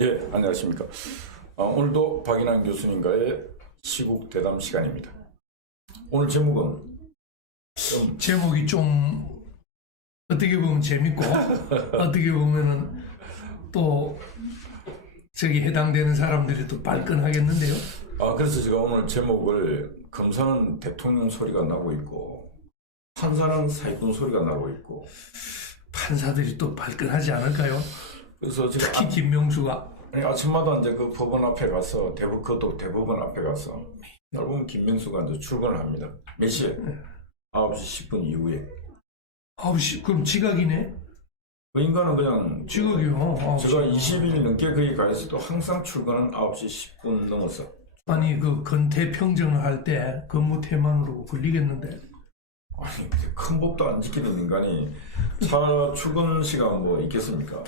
예, 안녕하십니까. 오늘도 박인환 교수님과의 시국 대담 시간입니다. 오늘 제목은 제목이 좀 어떻게 보면 재밌고 어떻게 보면은 또 저기 해당되는 사람들이 또 발끈하겠는데요. 그래서 제가 오늘 제목을 검사는 대통령 소리가 나고 있고 판사는 사기꾼 소리가 나고 있고 판사들이 또 발끈하지 않을까요? 그래서 제가 특히 김명수가 아침마다 이제 그 법원 앞에 가서 그것도 대법원 앞에 가서 날 보면 김명수가 이제 출근을 합니다. 몇 시에? 9시 10분 이후에. 9시 그럼 지각이네? 그 인간은 그냥 지각이요. 제가 9시. 20일 넘게 거기 가 있어도 항상 출근은 9시 10분 넘어서. 아니 그 건태 평정을 할 때 근무 태만으로 걸리겠는데. 아니 큰 법도 안 지키는 인간이 차 출근 시간 뭐 있겠습니까?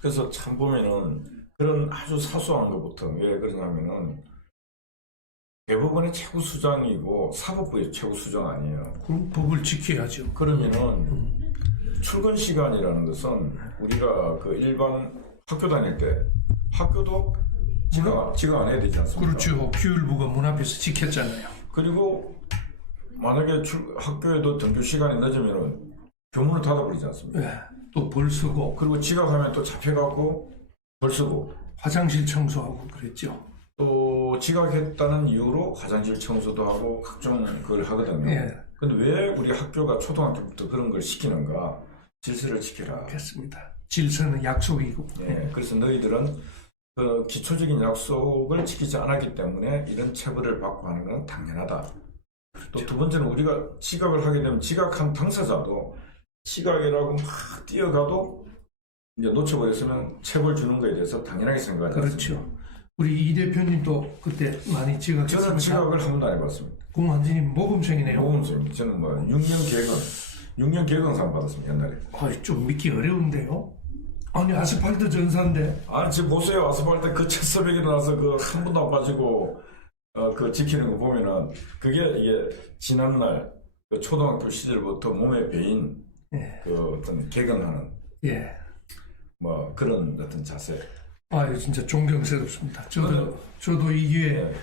그래서 참 보면은 그런 아주 사소한 것부터 왜 그러냐면은 대법원의 최고 수장이고 사법부의 최고 수장 아니에요. 그럼 법을 지켜야죠. 그러면은 출근 시간이라는 것은 우리가 그 일반 학교 다닐 때 학교도 지각 안 해야 되지 않습니까? 그렇죠. 규율부가 문 앞에서 지켰잖아요. 그리고 만약에 학교에도 등교 시간이 늦으면은 교문을 닫아버리지 않습니까? 예, 또 벌 쓰고 그리고 지각하면 또 잡혀갖고 벌 쓰고 화장실 청소하고 그랬죠. 또 지각했다는 이유로 화장실 청소도 하고 각종 그걸 하거든요. 예. 근데 왜 우리 학교가 초등학교부터 그런 걸 시키는가? 질서를 지켜라. 그렇습니다. 질서는 약속이고. 예, 그래서 너희들은 그 기초적인 약속을 지키지 않았기 때문에 이런 처벌을 받고 하는 건 당연하다. 또 두 번째는 우리가 지각을 하게 되면 지각한 당사자도 지각이라고 막 뛰어가도 이제 놓쳐버렸으면 처벌 주는 거에 대해서 당연하게 생각하지 않습니까? 그렇죠. 우리 이 대표님도 그때 많이 지각했습니까? 저는 지각을 한 번도 안 해봤습니다. 그럼 완전히 모범생이네요. 모범생입니다. 저는 뭐 6년 개근상 받았습니다. 옛날에. 좀 믿기 어려운데요. 아니 아스팔트 전사인데. 아니 지금 보세요. 아스팔트 그 첫 새벽에 일어나서 그 한 번도 안 빠지고 그 지키는 거 보면은 그게 이게 지난날 그 초등학교 시절부터 몸에 배인 예. 그 어떤 개근하는 예. 뭐 그런 어떤 자세. 이거 진짜 존경스럽습니다. 저도 이 기회에 네.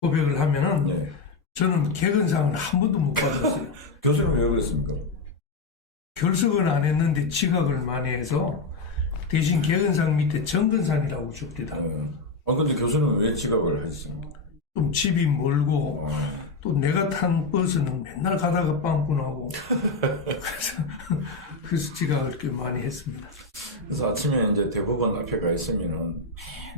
고백을 하면은 네. 저는 개근상을 한 번도 못 받았어요. 교수님 왜 그랬습니까? 결석은 안 했는데 지각을 많이 해서 대신 개근상 밑에 정근상이라고 줍니다. 근데 교수는 왜 지각을 하셨습니까? 좀 집이 멀고 또 내가 탄 버스는 맨날 가다가 빵꾸 나고 그래서 지각을 그렇게 많이 했습니다. 그래서 아침에 이제 대법원 앞에 가 있으면은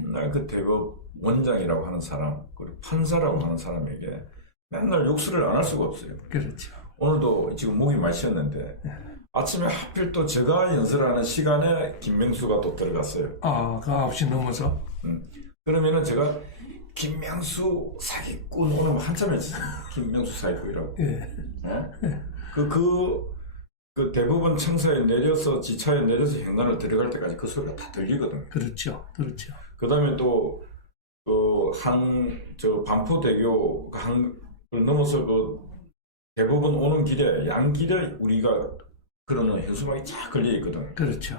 맨날 그 대법원장이라고 하는 사람 그리고 판사라고 하는 사람에게 맨날 욕설을 안 할 수가 없어요. 그렇죠. 오늘도 지금 목이 마셨는데 아침에 하필 또 제가 연설하는 시간에 김명수가 또 들어갔어요. 그 9시 넘어서? 그러면은 제가 김명수 사기꾼 오늘 한참 했어요. 김명수 사기꾼이라고. 예. 그 대법원 청사에 내려서 지차에 내려서 현관을 들어갈 때까지 그 소리가 다 들리거든요. 그렇죠. 그렇죠. 그 다음에 또 반포대교 한을 넘어서 그 대법원 오는 길에 양길에 우리가 그러는 현수막이 쫙 걸려 있거든. 그렇죠.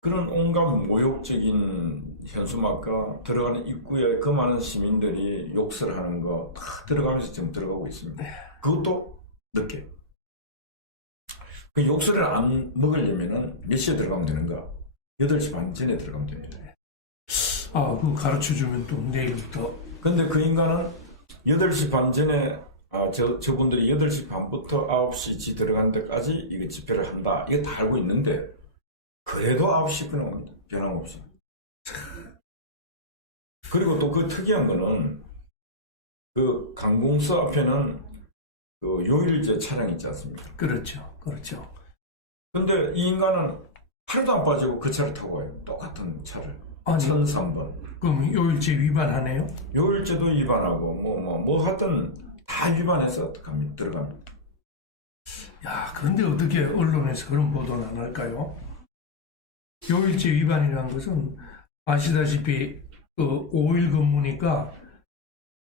그런 온갖 모욕적인 현수막과 들어가는 입구에 그 많은 시민들이 욕설하는 거 다 들어가면서 지금 들어가고 있습니다. 그것도 늦게. 그 욕설을 안 먹으려면은 몇 시에 들어가면 되는가? 8시 반 전에 들어가면 됩니다. 그거 가르쳐주면 또 내일부터. 근데 그 인간은 8시 반 전에 저분들이 8시 반부터 9시 지 들어가는 데까지 이거 집회를 한다. 이거 다 알고 있는데 그래도 9시 끊어옵니다. 변함없이. 그리고 또 그 특이한 거는 그 관공서 앞에는 그 요일제 차량 있지 않습니까? 그렇죠. 그렇죠. 근데 이 인간은 하루도 안 빠지고 그 차를 타고 와요. 똑같은 차를. 아니, 1003번. 그럼 요일제 위반하네요? 요일제도 위반하고 뭐 하여튼 다 위반해서 들어갑니다. 야, 그런데 어떻게 언론에서 그런 보도는 안 할까요? 요일제 위반이라는 것은 아시다시피 그 5일 근무니까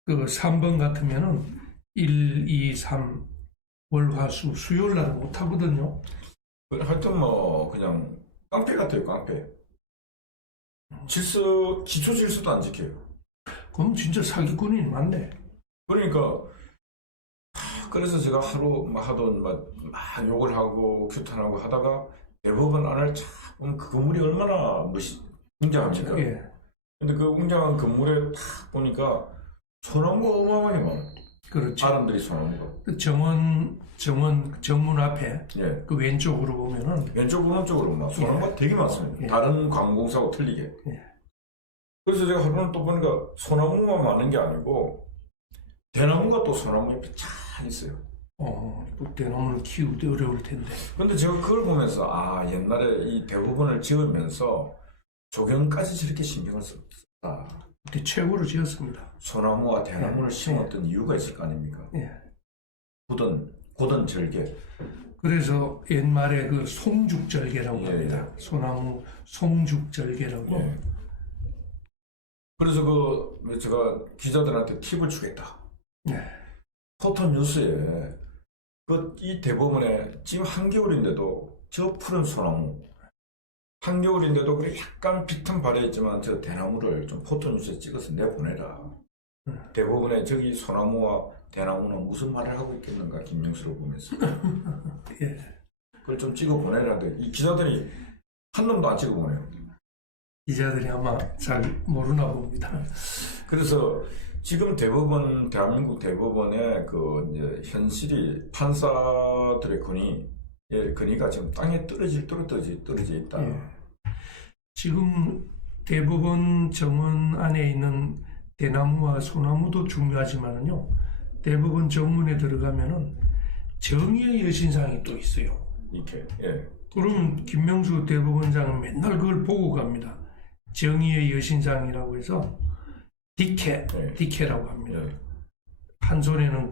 그 3번 같으면은 1, 2, 3 월화수 수요일 날 못 하거든요. 하여튼 뭐 그냥 깡패 같아요. 깡패. 기초 질서도 안 지켜요. 그럼 진짜 사기꾼이 맞네. 그러니까 그래서 제가 하도 막 욕을 하고 규탄하고 하다가 대법원 안을 참 그 건물이 얼마나 웅장합니까? 예. 근데 그 웅장한 건물에 딱 보니까 소나무가 어마어마하게 많아요. 그렇죠. 사람들이 소나무가. 그 정문 앞에 예. 그 왼쪽으로 보면은 왼쪽 오른쪽으로 막 소나무가 되게 많습니다. 예. 다른 관공서하고 틀리게. 예. 그래서 제가 하루는 또 보니까 소나무만 많은 게 아니고 대나무가 또 소나무 옆에 쫙 있어요. 또 대나무를 키우기 어려울 텐데. 근데 제가 그걸 보면서 옛날에 이 대법원을 지으면서 조경까지 저렇게 신경을 썼다. 그때 최고로 지었습니다. 소나무와 대나무를 심었던 이유가 있을 거 아닙니까? 예. 고든 절개. 그래서 옛말에 그 송죽절개라고 예, 합니다. 소나무 송죽절개라고. 예. 그래서 제가 기자들한테 팁을 주겠다. 네. 포토뉴스에 이 대법원에 지금 한겨울인데도 저 푸른 소나무, 한겨울인데도 그래 약간 비튼 발해있지만 저 대나무를 좀 포토뉴스에 찍어서 내보내라. 대법원에 저기 소나무와 대나무는 무슨 말을 하고 있겠는가, 김명수를 보면서. 예. 그걸 좀 찍어 보내라는데 이 기자들이 한 놈도 안 찍어 보내요. 기자들이 아마 잘 모르나 봅니다. 그래서 지금 대한민국 대법원의 이제 현실이 판사들의 권위가 지금 땅에 떨어져 있다. 예. 지금 대법원 정원 안에 있는 대나무와 소나무도 중요하지만은요, 대법원 정문에 들어가면은 정의의 여신상이 또 있어요. 이렇게. 예. 그러면 김명수 대법원장은 맨날 그걸 보고 갑니다. 정의의 여신상이라고 해서 디케라고 합니다. 예. 한 손에는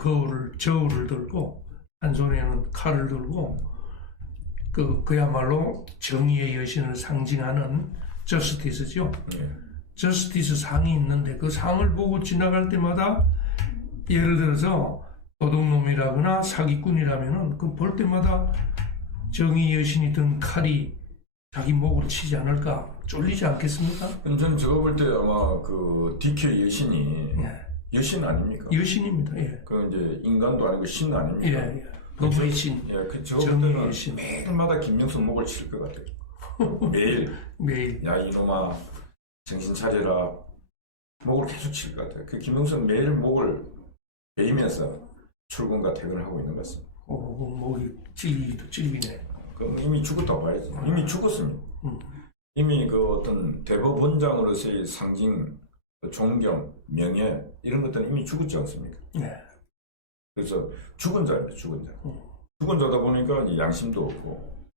저울을 들고 한 손에는 칼을 들고 그야말로 정의의 여신을 상징하는 저스티스죠. 예. 저스티스 상이 있는데 그 상을 보고 지나갈 때마다 예를 들어서 도둑놈이라거나 사기꾼이라면은 그 볼 때마다 정의 여신이 든 칼이 자기 목을 치지 않을까 쫄리지 않겠습니까? 저는 제가 볼 때 아마 디케 여신이 예. 여신 아닙니까? 여신입니다. 예. 이제 인간도 아니고 신 아닙니까? 예. 법의 신, 예, 제가 볼 정의의 때는 신. 매일마다 김명수 목을 칠 것 같아요. 매일. 야 이놈아 정신 차려라. 목을 계속 칠 것 같아요. 김명수는 매일 목을 베이면서 출근과 퇴근을 하고 있는 것 같습니다. 목이 찔리네. 그럼 이미 죽었다고 봐야지. 이미 죽었습니다. 이미 어떤 대법원장으로서의 상징, 존경, 명예 이런 것들은 이미 죽었지 않습니까? 네. 그래서 죽은 자입니다. 죽은 자. 죽은 자다 보니까 이제 양심도 없고.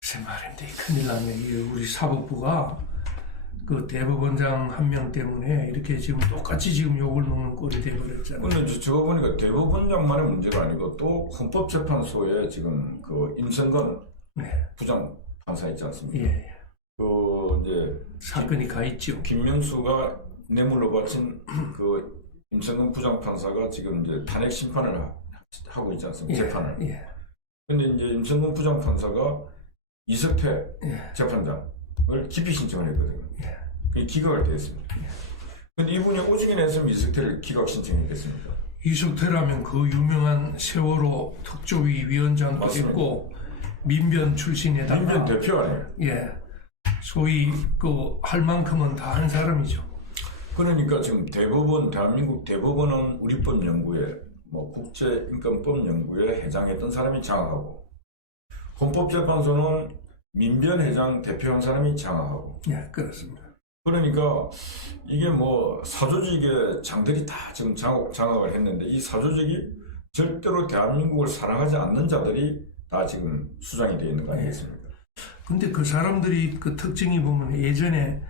제 말인데 큰일 났네. 이게 우리 사법부가 그 대법원장 한 명 때문에 이렇게 지금 똑같이 지금 욕을 먹는 꼴이 돼버렸잖아요. 근데 제가 보니까 대법원장만의 문제가 아니고 또 헌법재판소에 지금 임성근 부장 판사 있지 않습니까? 예. 이제 사건이 가 있죠. 김명수가 뇌물로 바친 임성근 부장 판사가 지금 이제 탄핵 심판을 하고 있지 않습니까? 재판을. 예. 근데 이제 임성근 부장 판사가 이석태 예. 재판장을 기피 신청을 했거든요. 예. 그게 기각을 되었습니다. 근데 이분이 오직이 냈으면 이석태를 기각 신청했겠습니까? 이석태라면 그 유명한 세월호 특조위 위원장도 맞습니다. 했고 민변 출신에다가 민변 대표 아니에요. 예. 소위 할 만큼은 다 한 사람이죠. 그러니까 지금 대한민국 대법원은 우리법 연구회, 국제인권법 연구회 회장했던 사람이 장악하고, 헌법재판소는 민변 회장 대표한 사람이 장악하고. 예, 그렇습니다. 그러니까 이게 사조직의 장들이 다 지금 장악을 했는데 이 사조직이 절대로 대한민국을 사랑하지 않는 자들이 다 지금 수장이 되어 있는 거 아니겠습니까? 근데 그 사람들이 그 특징이 보면 예전에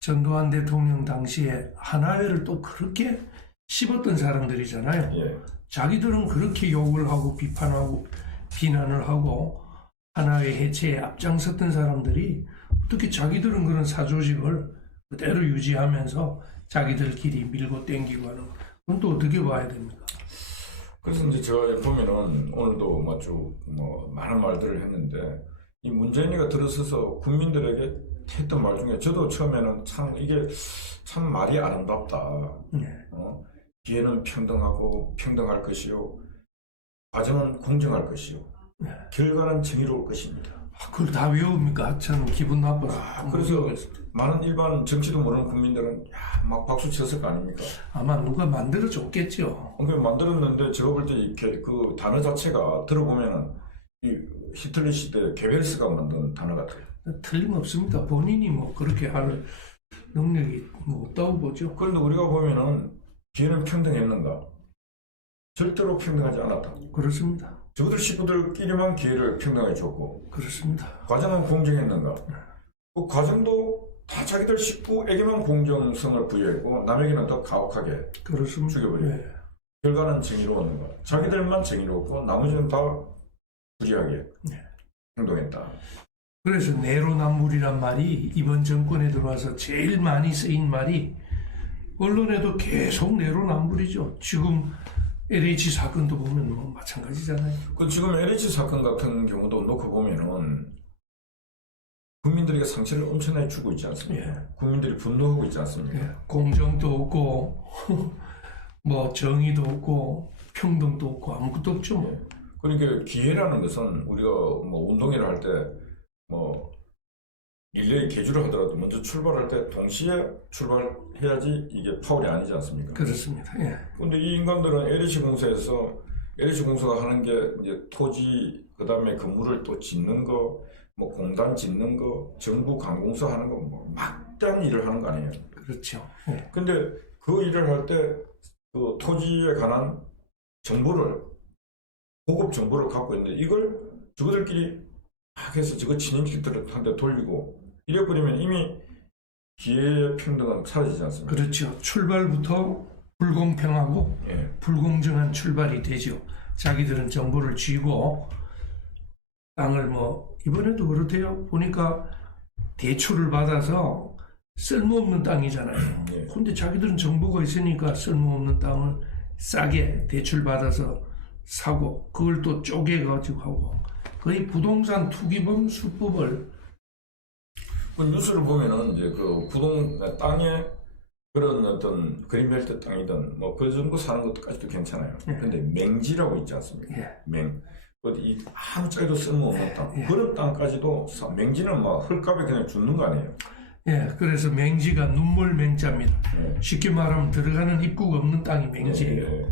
전두환 대통령 당시에 하나회를 또 그렇게 씹었던 사람들이잖아요. 예. 자기들은 그렇게 욕을 하고 비판하고 비난을 하고 하나회 해체에 앞장섰던 사람들이 어떻게 자기들은 그런 사조직을 그대로 유지하면서 자기들끼리 밀고 땡기고 하는 그건 또 어떻게 봐야 됩니까? 그래서 이제 제가 보면은 오늘도 쭉 많은 말들을 했는데 이 문재인이가 들어서서 국민들에게 했던 말 중에 저도 처음에는 참 이게 참 말이 아름답다. 기회는 평등하고 평등할 것이요, 과정은 공정할 것이요, 결과는 정의로울 것입니다. 그걸 다 외웁니까? 저는 기분 나빠서. 그래서 많은 일반 정치도 모르는 국민들은 막 박수 쳤을 거 아닙니까? 아마 누가 만들어 줬겠죠. 그 만들었는데 제가 볼 때 그 단어 자체가 들어보면은 이 히틀러 시대 게베르스가 만든 단어 같아요. 틀림없습니다. 본인이 뭐 그렇게 할 능력이 뭐 없다고 보죠. 그런데 우리가 보면은 기회는 평등했는가? 절대로 평등하지 않았다. 그렇습니다. 저들 식구들끼리만 기회를 평등하게 줬고, 그렇습니다. 과정은 공정했는가? 그 과정도 다 자기들 식구에게만 공정성을 부여했고 남에게는 더 가혹하게 그렇습니다. 죽여버리고, 예. 결과는 정의로웠는가? 자기들만 정의로웠고 나머지는 다 불의하게 행동했다. 그래서 내로남불이란 말이 이번 정권에 들어와서 제일 많이 쓰인 말이, 언론에도 계속 내로남불이죠. 지금 LH 사건도 보면 뭐 마찬가지잖아요. 그 지금 LH 사건 같은 경우도 놓고 보면은 국민들에게 상처를 엄청나게 주고 있지 않습니까? 국민들이 분노하고 있지 않습니까? 예. 공정도 없고 뭐 정의도 없고 평등도 없고 아무것도 없죠. 뭐. 그러니까 기회라는 것은 우리가 뭐 운동회를 할 때 뭐 릴레이 계주를 하더라도 먼저 출발할 때 동시에 출발해야지 이게 파울이 아니지 않습니까? 그렇습니다. 예. 근데 이 인간들은 LH 공사에서 LH 공사가 하는 게 이제 토지, 그 다음에 건물을 또 짓는 거, 뭐 공단 짓는 거, 정부 관공서 하는 거, 뭐 막대한 일을 하는 거 아니에요? 그렇죠. 예. 근데 그 일을 할 때 그 토지에 관한 정보를, 고급 정보를 갖고 있는데 이걸 저거들끼리 막 해서 저거 친인척들한테 돌리고 이래버리면 이미 기회의 평등은 사라지지 않습니까? 그렇죠. 출발부터 불공평하고 예. 불공정한 출발이 되죠. 자기들은 정보를 쥐고 땅을 뭐 이번에도 그렇대요. 보니까 대출을 받아서 쓸모없는 땅이잖아요. 예. 근데 자기들은 정보가 있으니까 쓸모없는 땅을 싸게 대출 받아서 사고 그걸 또 쪼개가지고 하고 거의 부동산 투기범 수법을. 그 뉴스를 보면은 이제 그 땅에 그런 어떤 그린벨트 땅이든 뭐 그 정도 사는 것까지도 괜찮아요. 근데 맹지라고 있지 않습니까? 예. 이 아무 짝에도 쓸모없는 땅, 그런 땅까지도 맹지는 막 헐값에 그냥 죽는 거 아니에요? 예, 그래서 맹지가 눈물 맹자입니다. 예. 쉽게 말하면 들어가는 입구가 없는 땅이 맹지예요. 예.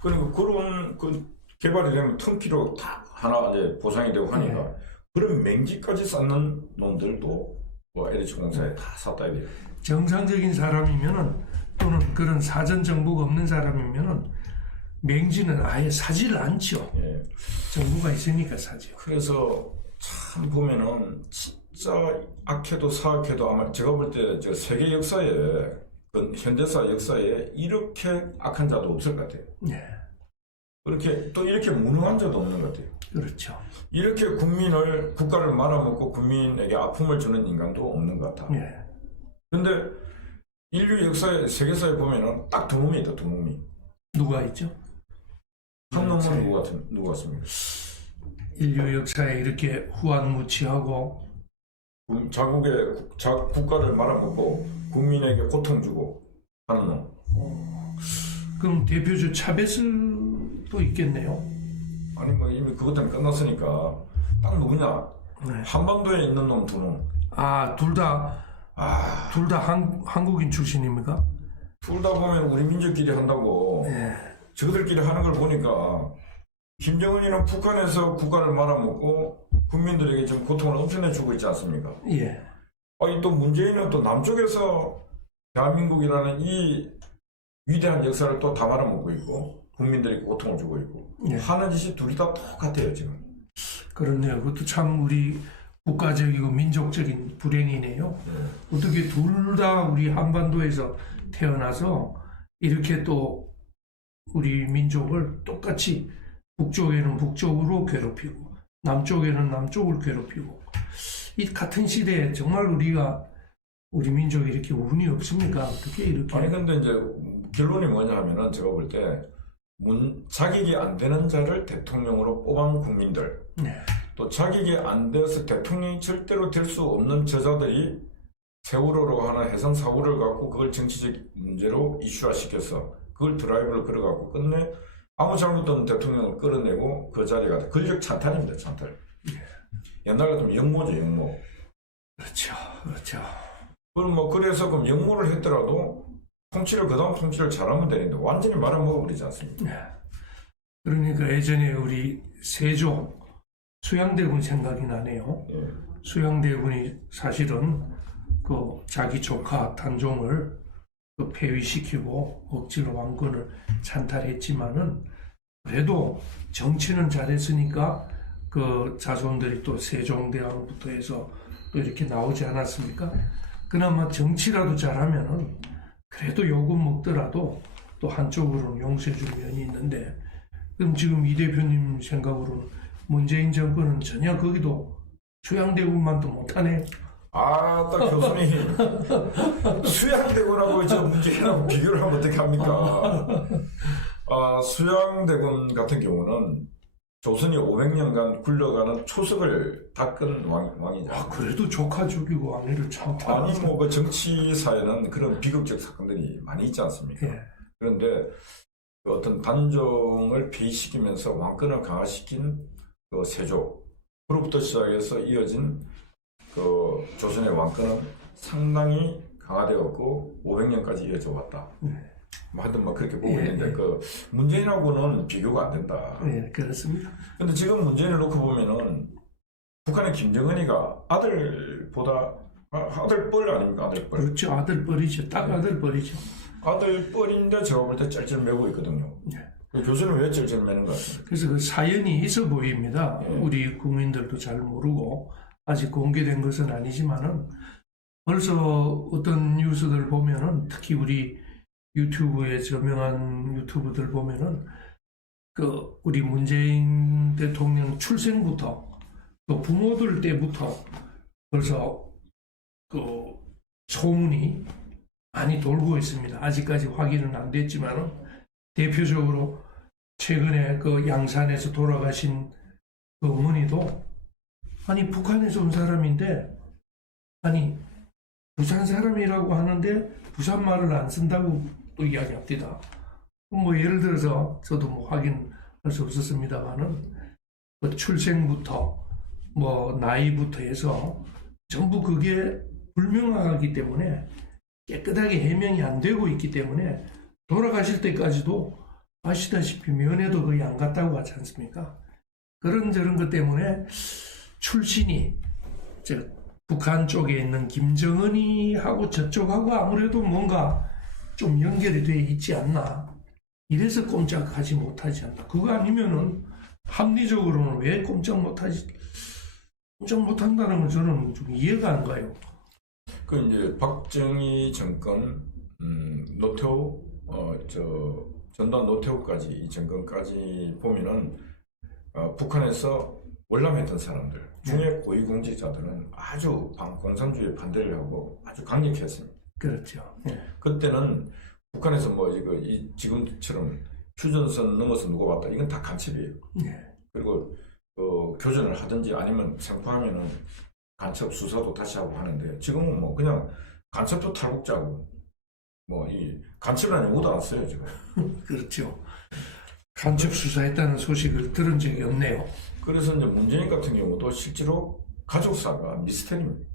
그리고 그런 그 개발이 되면 턴키로 다 하나 이제 보상이 되고 하니까 그런 맹지까지 쌓는 놈들도 뭐 LH 공사에 다 샀다 이래요. 정상적인 사람이면은 또는 그런 사전 정보가 없는 사람이면은 맹지는 아예 사질 않죠. 예. 정보가 있으니까 사죠. 그래서 참 보면은 진짜 악해도 사악해도 아마 제가 볼 때 저 세계 역사에 그 현대사 역사에 이렇게 악한 자도 없을 것 같아요. 네, 그렇게 또 이렇게 무능한 자도 없는 것 같아요. 그렇죠. 이렇게 국가를 말아먹고 국민에게 아픔을 주는 인간도 없는 것 같아. 네, 근데 인류 역사에 세계사에 보면은 딱 두 놈이 있다. 두 놈이. 누가 있죠? 한 놈은 누구 같습니까? 인류 역사에 이렇게 후한무치하고 국가를 말아먹고 국민에게 고통 주고 하는 놈. 그럼 대표적 차베스도 있겠네요. 아니 뭐 이미 그것 때문에 끝났으니까 딱 누구냐? 네. 한반도에 있는 놈 두 놈. 아, 둘 다 한국인 출신입니까? 둘 다 보면 우리 민족끼리 한다고 네. 저들끼리 하는 걸 보니까 김정은이는 북한에서 국가를 말아먹고 국민들에게 지금 고통을 엄청나게 주고 있지 않습니까? 예. 아니 또 문재인은 또 남쪽에서 대한민국이라는 이 위대한 역사를 또 다 말아먹고 있고 국민들에게 고통을 주고 있고 예. 하는 짓이 둘이 다 똑같아요 지금. 그렇네요. 그것도 참 우리 국가적이고 민족적인 불행이네요. 어떻게 둘 다 우리 한반도에서 태어나서 이렇게 또 우리 민족을 똑같이 북쪽에는 북쪽으로 괴롭히고 남쪽에는 남쪽을 괴롭히고 이 같은 시대에 정말 우리 민족이 이렇게 운이 없습니까? 어떻게 이렇게. 아니 근데 이제 결론이 뭐냐 하면은 제가 볼 때 자격이 안 되는 자를 대통령으로 뽑은 국민들 네. 또 자격이 안 돼서 대통령이 절대로 될 수 없는 저자들이 세월호로 하는 해상 사고를 갖고 그걸 정치적 문제로 이슈화시켜서 그걸 드라이브를 걸어갖고 끝내 아무 잘못 없는 대통령을 끌어내고 그 자리가 권력 찬탈입니다. 찬탈. 옛날 같으면 역모죠, 역모. 그렇죠, 그렇죠. 그럼 뭐 그래서 그럼 역모를 했더라도 통치를 그다음 통치를 잘하면 되는데 완전히 말아먹어버리지 않습니까? 그러니까 예전에 우리 세종 수양대군 생각이 나네요. 수양대군이 사실은 그 자기 조카 단종을 그 폐위시키고 억지로 왕권을 찬탈했지만은 그래도 정치는 잘했으니까 그 자손들이 또 세종대왕부터 해서 또 이렇게 나오지 않았습니까? 그나마 정치라도 잘하면은 그래도 욕은 먹더라도 또 한쪽으로는 용서해줄 면이 있는데, 그럼 지금 이 대표님 생각으로는 문재인 정권은 전혀 거기도 수양대군만도 못하네. 딱 교수님 수양대군하고 저 문재인하고 비교를 하면 어떻게 합니까? 수양대군 같은 경우는 조선이 500년간 굴러가는 초석을 닦은 왕이죠. 그래도 조카 죽이고 왕위를 참. 아니 뭐 그 정치사에는 그런 비극적 사건들이 많이 있지 않습니까? 예. 그런데 그 어떤 단종을 폐위시키면서 왕권을 강화시킨 그 세조, 그로부터 시작해서 이어진 그 조선의 왕권은 상당히 강화되었고 500년까지 이어져 왔다. 뭐 하여튼 뭐 그렇게 보고 있는데 그 문재인하고는 비교가 안 된다. 그렇습니다. 근데 지금 문재인을 놓고 보면은 북한의 김정은이가 아들보다 아들뻘 아닙니까? 아들뻘. 그렇죠. 아들뻘이죠. 딱 아들뻘이죠. 아들뻘인데 제가 볼 때 짤짤 매고 있거든요. 교수는 왜 짤짤 매는 것 같습니까? 그래서 그 사연이 있어 보입니다. 우리 국민들도 잘 모르고 아직 공개된 것은 아니지만은 벌써 어떤 뉴스들 보면은 특히 우리 유튜브에 저명한 유튜브들 보면은 그 우리 문재인 대통령 출생부터 또 부모들 때부터 벌써 그 소문이 많이 돌고 있습니다. 아직까지 확인은 안 됐지만은 대표적으로 최근에 그 양산에서 돌아가신 그 어머니도 아니 북한에서 온 사람인데 아니 부산 사람이라고 하는데 부산 말을 안 쓴다고 또 이야기합니다. 뭐 예를 들어서 저도 뭐 확인할 수 없었습니다만은 그 출생부터 뭐 나이부터 해서 전부 그게 불명확하기 때문에 깨끗하게 해명이 안 되고 있기 때문에 돌아가실 때까지도 아시다시피 면회도 거의 안 갔다고 하지 않습니까? 그런저런 것 때문에 출신이 북한 쪽에 있는 김정은이하고 저쪽하고 아무래도 뭔가 좀 연결이 돼 있지 않나. 이래서 꼼짝하지 못하지 않나. 그거 아니면은 합리적으로는 왜 꼼짝 못한다는 건 저는 좀 이해가 안 가요. 그 이제 박정희 정권, 노태우, 전두환 노태우까지 이 정권까지 보면은 북한에서 월남했던 사람들 중에 고위공직자들은 아주 공산주의에 반대를 하고 아주 강력했습니다. 그렇죠. 그때는 북한에서 뭐 지금처럼 휴전선 넘어서 누가 왔다 이건 다 간첩이에요. 그리고 교전을 하든지 아니면 생포하면은 간첩 수사도 다시 하고 하는데 지금은 뭐 그냥 간첩도 탈북자고 뭐 이 간첩이라는 용어도 안 써요 지금. 그렇죠. 간첩 수사했다는 소식을 들은 적이 없네요. 그래서 이제 문재인 같은 경우도 실제로 가족사가 미스터리입니다.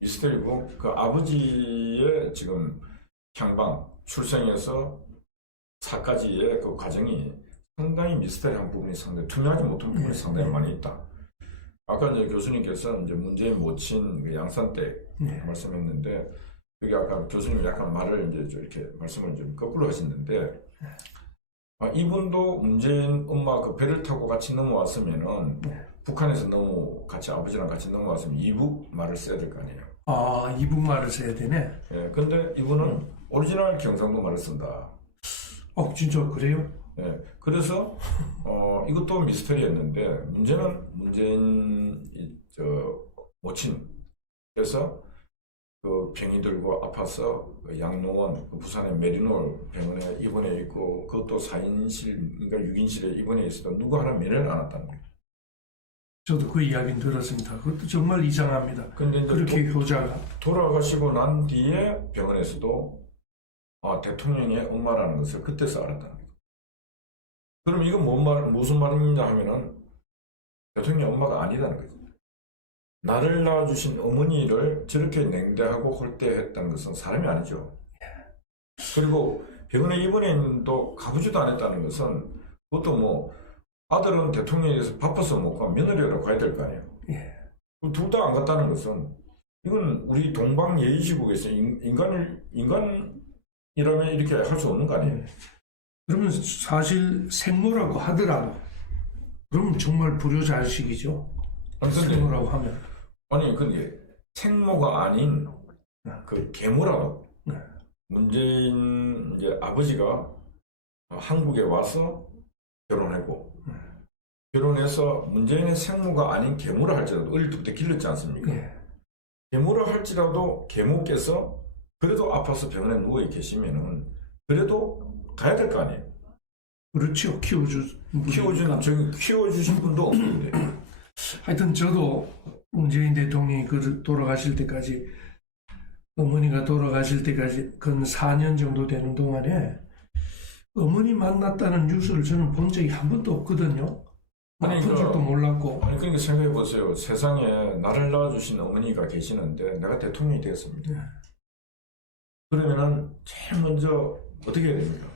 미스터리고 그 아버지의 지금 향방 출생에서 사까지의 그 과정이 상당히 미스터리한 부분이 상당히 투명하지 못한 부분이 상당히 많이 있다. 아까 이제 교수님께서 이제 문재인 모친 그 양산 때 말씀했는데 그게 아까 교수님이 약간 말을 이제 좀 이렇게 말씀을 좀 거꾸로 하시는데 이분도 문재인 엄마 그 배를 타고 같이 넘어왔으면은 북한에서 같이 아버지랑 같이 넘어왔으면 이북 말을 써야 될 거 아니에요. 이북 말을 써야 되네. 근데 이분은 오리지널 경상도 말을 쓴다. 진짜 그래요? 그래서 이것도 미스터리였는데 문제는 모친 그래서 그 병이 들고 아파서 양로원 부산의 메리노 병원에 입원해 있고 그것도 4인실인가 6인실에 입원해 있어도 누구 하나 면회를 안 왔다는 거예요. 저도 그 이야기는 들었습니다. 그것도 정말 이상합니다. 근데 이제 그렇게 효자가. 돌아가시고 난 뒤에 병원에서도 대통령의 엄마라는 것을 그때서 알았다는 거예요. 그럼 이건 무슨 말이냐 하면은 대통령의 엄마가 아니라는 거죠. 나를 낳아주신 어머니를 저렇게 냉대하고 홀대했다는 것은 사람이 아니죠. 그리고 병원에 입원했는데도 가보지도 않았다는 것은 그것도 뭐 아들은 대통령에 대해서 바빠서 못 가 며느리라고 가야 될 거 아니에요. 예. 둘 다 안 갔다는 것은 이건 우리 동방 예의지국에서 인간이라면 이렇게 할 수 없는 거 아니에요. 그러면 사실 생모라고 하더라도 그러면 정말 불효자식이죠. 아니, 생모라고 하면. 근데 생모가 아닌 그 계모라고. 네. 문재인 이제 아버지가 한국에 와서 결혼했고 결혼해서 문재인의 생모가 아닌 계모라 할지라도 어릴 때부터 길렀지 않습니까? 예. 계모라 할지라도 계모께서 그래도 아파서 병원에 누워 계시면은 그래도 가야 될 거 아니에요. 그렇죠. 키워주신 분도 없는데. 하여튼 저도 문재인 대통령이 돌아가실 때까지, 어머니가 돌아가실 때까지 근 4년 정도 되는 동안에 어머니 만났다는 뉴스를 저는 본 적이 한 번도 없거든요. 아픈 줄도 몰랐고. 그러니까 생각해 보세요. 세상에 나를 낳아주신 어머니가 계시는데 내가 대통령이 되었습니다. 네. 그러면은 제일 먼저 어떻게 해야 됩니까?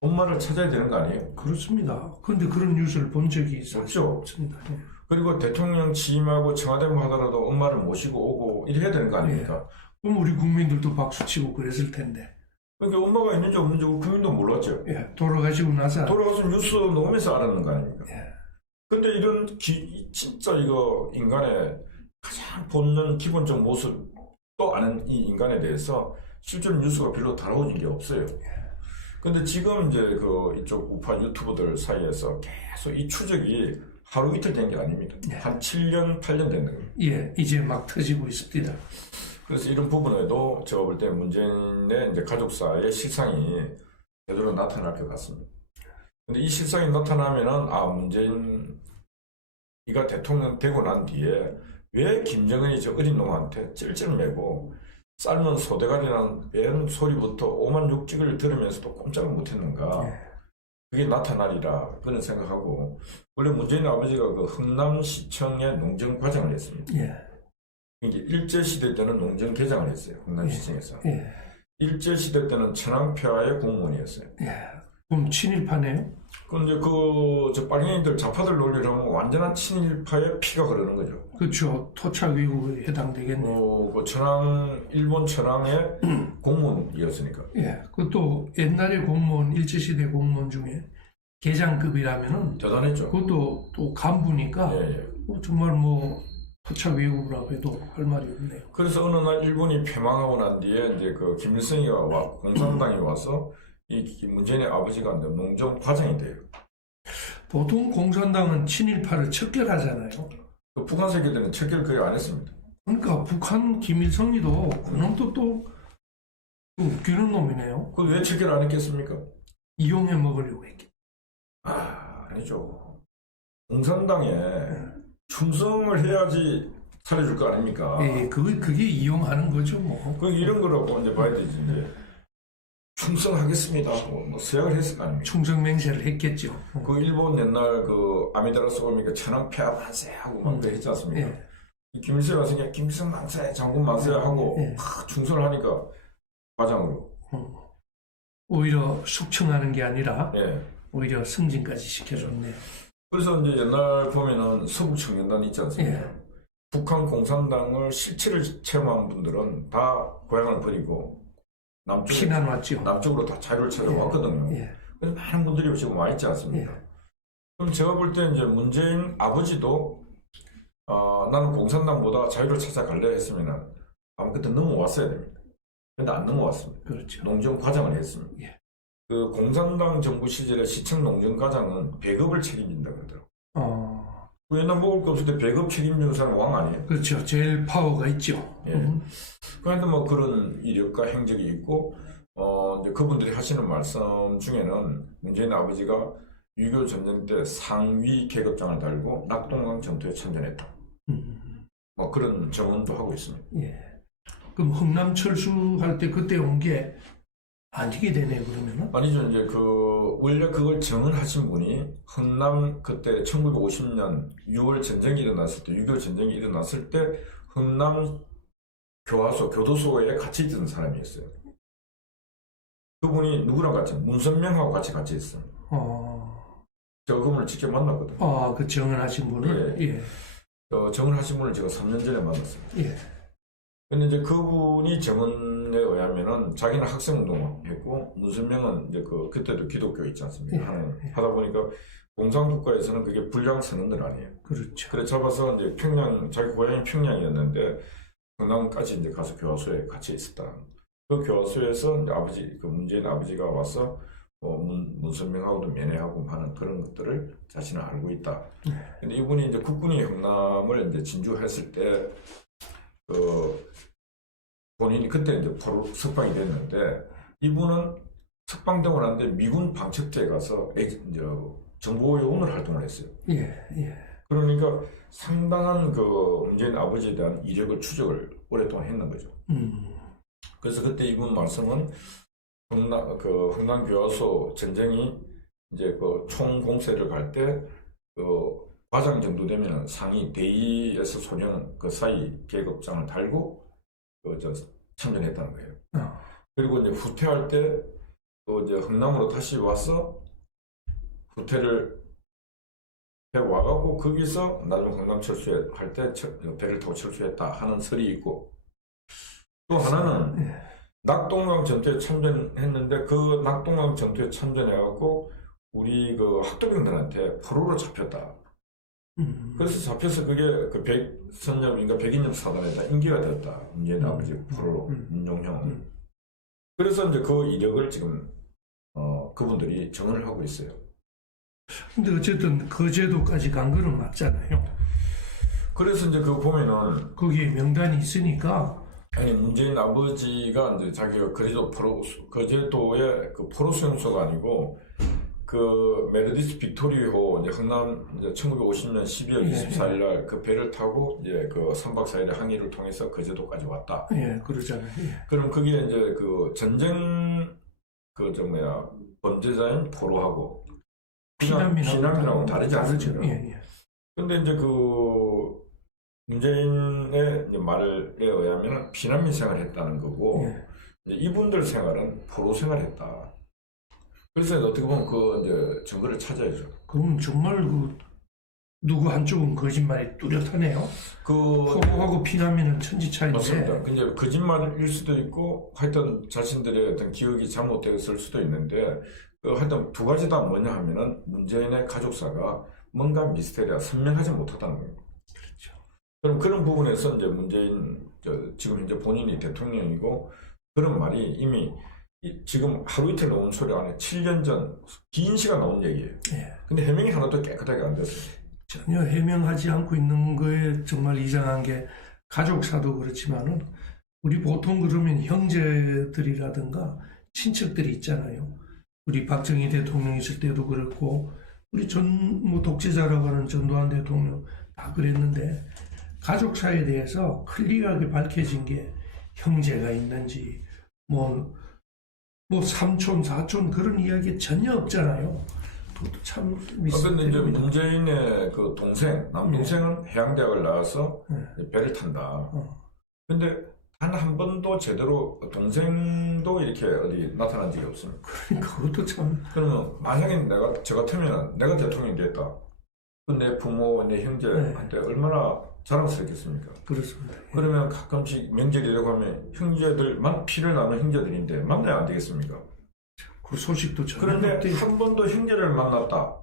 엄마를 찾아야 되는 거 아니에요? 그렇습니다. 그런데 그런 뉴스를 본 적이 없죠. 없습니다. 예. 그리고 대통령 취임하고 청와대만 하더라도 엄마를 모시고 오고 이래야 되는 거 아닙니까? 그럼 우리 국민들도 박수치고 그랬을 텐데. 그러니까 엄마가 있는지 없는지 국민도 몰랐죠. 예, 돌아가시고 나서. 돌아가서 뉴스 놓으면서 알았는 거 아닙니까? 예. 근데 이런 진짜 이거 인간의 가장 본능 기본적 모습 또 아는 이 인간에 대해서 실제로 뉴스가 별로 다뤄진 게 없어요. 근데 지금 이제 이쪽 우파 유튜버들 사이에서 계속 이 추적이 하루 이틀 된 게 아닙니다. 한 7년, 8년 된 거예요. 예, 이제 막 터지고 있습니다. 그래서 이런 부분에도 제가 볼 때 문재인의 이제 가족사의 실상이 제대로 나타날 것 같습니다. 근데 이 실상이 나타나면은 문재인이가 대통령 되고 난 뒤에 왜 김정은이 저 어린 놈한테 찔찔 매고 삶은 소대가리라는 뺀 소리부터 오만 육직을 들으면서도 꼼짝을 못했는가. 그게 나타나리라 그런 생각하고 원래 문재인 아버지가 그 흥남시청에 농정과장을 했습니다. 예. 이게 일제시대 때는 농정개장을 했어요. 흥남시청에서. 예. 일제시대 때는 천황폐하의 공무원이었어요. 예. 그럼 친일파네요? 그럼 이제 저 빨갱이들 좌파들 논리를 하면 완전한 친일파의 피가 흐르는 거죠. 그렇죠. 토착 외국에 해당되겠네요. 일본 천황의 공무원이었으니까. 예. 그것도 옛날에 공무원, 일제시대 공무원 중에 계장급이라면은 대단했죠. 그것도 또 간부니까 예. 정말 토착 외국이라고 해도 할 말이 없네요. 그래서 어느 날 일본이 패망하고 난 뒤에 이제 김일성이가 공산당이 와서 이 문재인의 아버지가 농정 과장이 돼요. 보통 공산당은 친일파를 척결하잖아요. 북한 세계들은 척결 거의 안 했습니다. 그러니까 북한 김일성이도 그놈도 또 웃기는 놈이네요. 그 왜 척결 안 했겠습니까? 이용해 먹으려고 했겠. 아니죠. 공산당에 충성을 해야지 살려줄 거 아닙니까? 예, 그게 이용하는 거죠, 뭐. 이런 거라고 이제 봐야 되지, 이제. 충성하겠습니다. 서약을 했을 거 아닙니까? 충성맹세를 했겠죠. 일본 옛날 아미다라 소음이니까 천황폐하 만세하고 막 했지 않습니까? 예. 김일성이 와서 그냥 김일성 만세, 장군 만세 하고 충성을 하니까 과장으로. 오히려 숙청하는 게 아니라 예. 오히려 승진까지 시켜줬네요. 그래서 이제 옛날 보면은 서북청년단 있지 않습니까? 예. 북한 공산당을 실체를 체험한 분들은 다 고향을 버리고 피난 왔죠. 남쪽으로 다 자유를 찾아왔거든요. 예. 그래서 많은 분들이 지금 와 있지 않습니까? 예. 그럼 제가 볼 때 이제 문재인 아버지도 나는 공산당보다 자유를 찾아갈래 했으면은 아마 그때 넘어왔어야 됩니다. 근데 안 넘어왔습니다. 그렇죠. 농정 과장을 했습니다. 예. 공산당 정부 시절에 시청 농정 과장은 배급을 책임진다 그러더라고요. 옛날 먹을 거 없을 때 배급 책임지는 사람 왕 아니에요? 그렇죠. 제일 파워가 있죠. 예. 그런데 그런 이력과 행적이 있고, 이제 그분들이 하시는 말씀 중에는 문재인 아버지가 6.25 전쟁 때 상위 계급장을 달고 낙동강 전투에 참전했다. 뭐 그런 정언도 하고 있습니다. 예. 그럼 흥남 철수할 때 그때 온 게 아니게 되네 그러면은? 아니죠. 이제 원래 그걸 정언하신 분이 흥남 그때 1950년 6월 전쟁이 일어났을 때 6.25 전쟁이 일어났을 때 흥남 교도소에 같이 있던 사람이었어요. 그분이 누구랑 같이? 문선명하고 같이 있어요. 제가 그분을 직접 만났거든요. 그 정언하신 분을? 예. 정언하신 분을 제가 3년 전에 만났습니다. 예. 근데 이제 그분이 정언에 의하면은 자기는 학생운동을 했고 문선명은 이제 그때도 기독교 있지 않습니까? 하다 보니까 공산국가에서는 그게 불량 선언들 아니에요. 그렇죠. 그래 잡아서 이제 자기 고향이 평양이었는데 흥남까지 이제 가서 교화소에 같이 있었다. 그 교화소에서 이제 문재인 아버지가 와서 문선명하고도 면회하고 하는 그런 것들을 자신은 알고 있다. 근데 이분이 이제 국군이 흥남을 이제 진주했을 때 본인이 그때 이제 바로 석방이 됐는데 이분은 석방되고 났는데 미군 방첩대에 가서 이제 정보요원으로 활동을 했어요. 예. 그러니까 상당한 문재인 아버지에 대한 이력을 추적을 오랫동안 했는 거죠. 그래서 그때 이분 말씀은 흥남 교화소 전쟁이 이제 총 공세를 갈 때 과장 정도 되면 상위 대위에서 소령 그 사이 계급장을 달고 참전했다는 거예요. 그리고 이제 후퇴할 때 또 이제 흥남으로 다시 와서 후퇴를 해 와갖고 거기서 나중에 흥남 철수할 때 배를 타고 철수했다 하는 설이 있고 또 하나는 낙동강 전투에 참전했는데 그 낙동강 전투에 참전해갖고 우리 학도병들한테 포로로 잡혔다. 그래서 잡혀서 그게 백선엽인가 백인엽 사단에다 인계가 되었다. 문재인 아버지 포로로 문용형. 그래서 이제 그 이력을 지금 그분들이 정언을 하고 있어요. 근데 어쨌든 그 제도까지 간 거는 맞잖아요. 그래서 이제 보면은 거기에 명단이 있으니까. 아니 문재인 아버지가 이제 자기가 그래도 그 제도의 포로 수용소가 아니고 메르디스 빅토리호 이제 흥남 이제 1950년 12월 24일 날 그 배를 타고 이제 3박 4일의 항해를 통해서 그 제도까지 왔다. 예, 그러잖아요. 그럼 그게 이제 전쟁 범죄자인 포로하고 피난민하고 다르지 않습니까? 근데 이제 문재인의 이제 말에 의하면 피난민 생활을 했다는 거고 이제 이분들 생활은 포로 생활했다. 그래서 어떻게 보면 이제 증거를 찾아야죠. 그럼 정말 누구 한쪽은 거짓말이 뚜렷하네요. 포로하고 피난민은 천지차이인데. 맞습니다. 근데 거짓말일 수도 있고 하여튼 자신들의 어떤 기억이 잘못되었을 수도 있는데 하여튼 두 가지 다 뭐냐 하면은 문재인의 가족사가 뭔가 미스테리가 선명하지 못하다는 거예요. 그렇죠. 그럼 그런 부분에서 이제 문재인 지금 현재 본인이 대통령이고 그런 말이 이미 지금 하루 이틀 나온 소리 안에 7년 전 긴 시간 나온 얘기예요. 근데 해명이 하나도 깨끗하게 안 됐어요. 전혀 해명하지 않고 있는 거에 정말 이상한 게 가족사도 그렇지만은 우리 보통 그러면 형제들이라든가 친척들이 있잖아요. 우리 박정희 대통령 있을 때도 그렇고 우리 독재자라고 하는 전두환 대통령 다 그랬는데 가족사에 대해서 클리어하게 밝혀진 게 형제가 있는지 뭐 삼촌, 사촌 그런 이야기 전혀 없잖아요. 그것도 참 그런데 이제 문재인의 남동생은 해양대학을 나와서 배를 탄다. 근데 단 한 번도 제대로 동생도 이렇게 어디 나타난 적이 없습니다. 그러니까 그것도 참. 그러면 만약에 저 같으면 내가 대통령이 됐다. 내 부모, 내 형제한테 얼마나 자랑스럽겠습니까? 그렇습니다. 그러면 가끔씩 명절이라고 하면 형제들만 피를 나눈 형제들인데 만나야 안 되겠습니까? 그 소식도 전혀. 그런데 한 번도 형제를 만났다.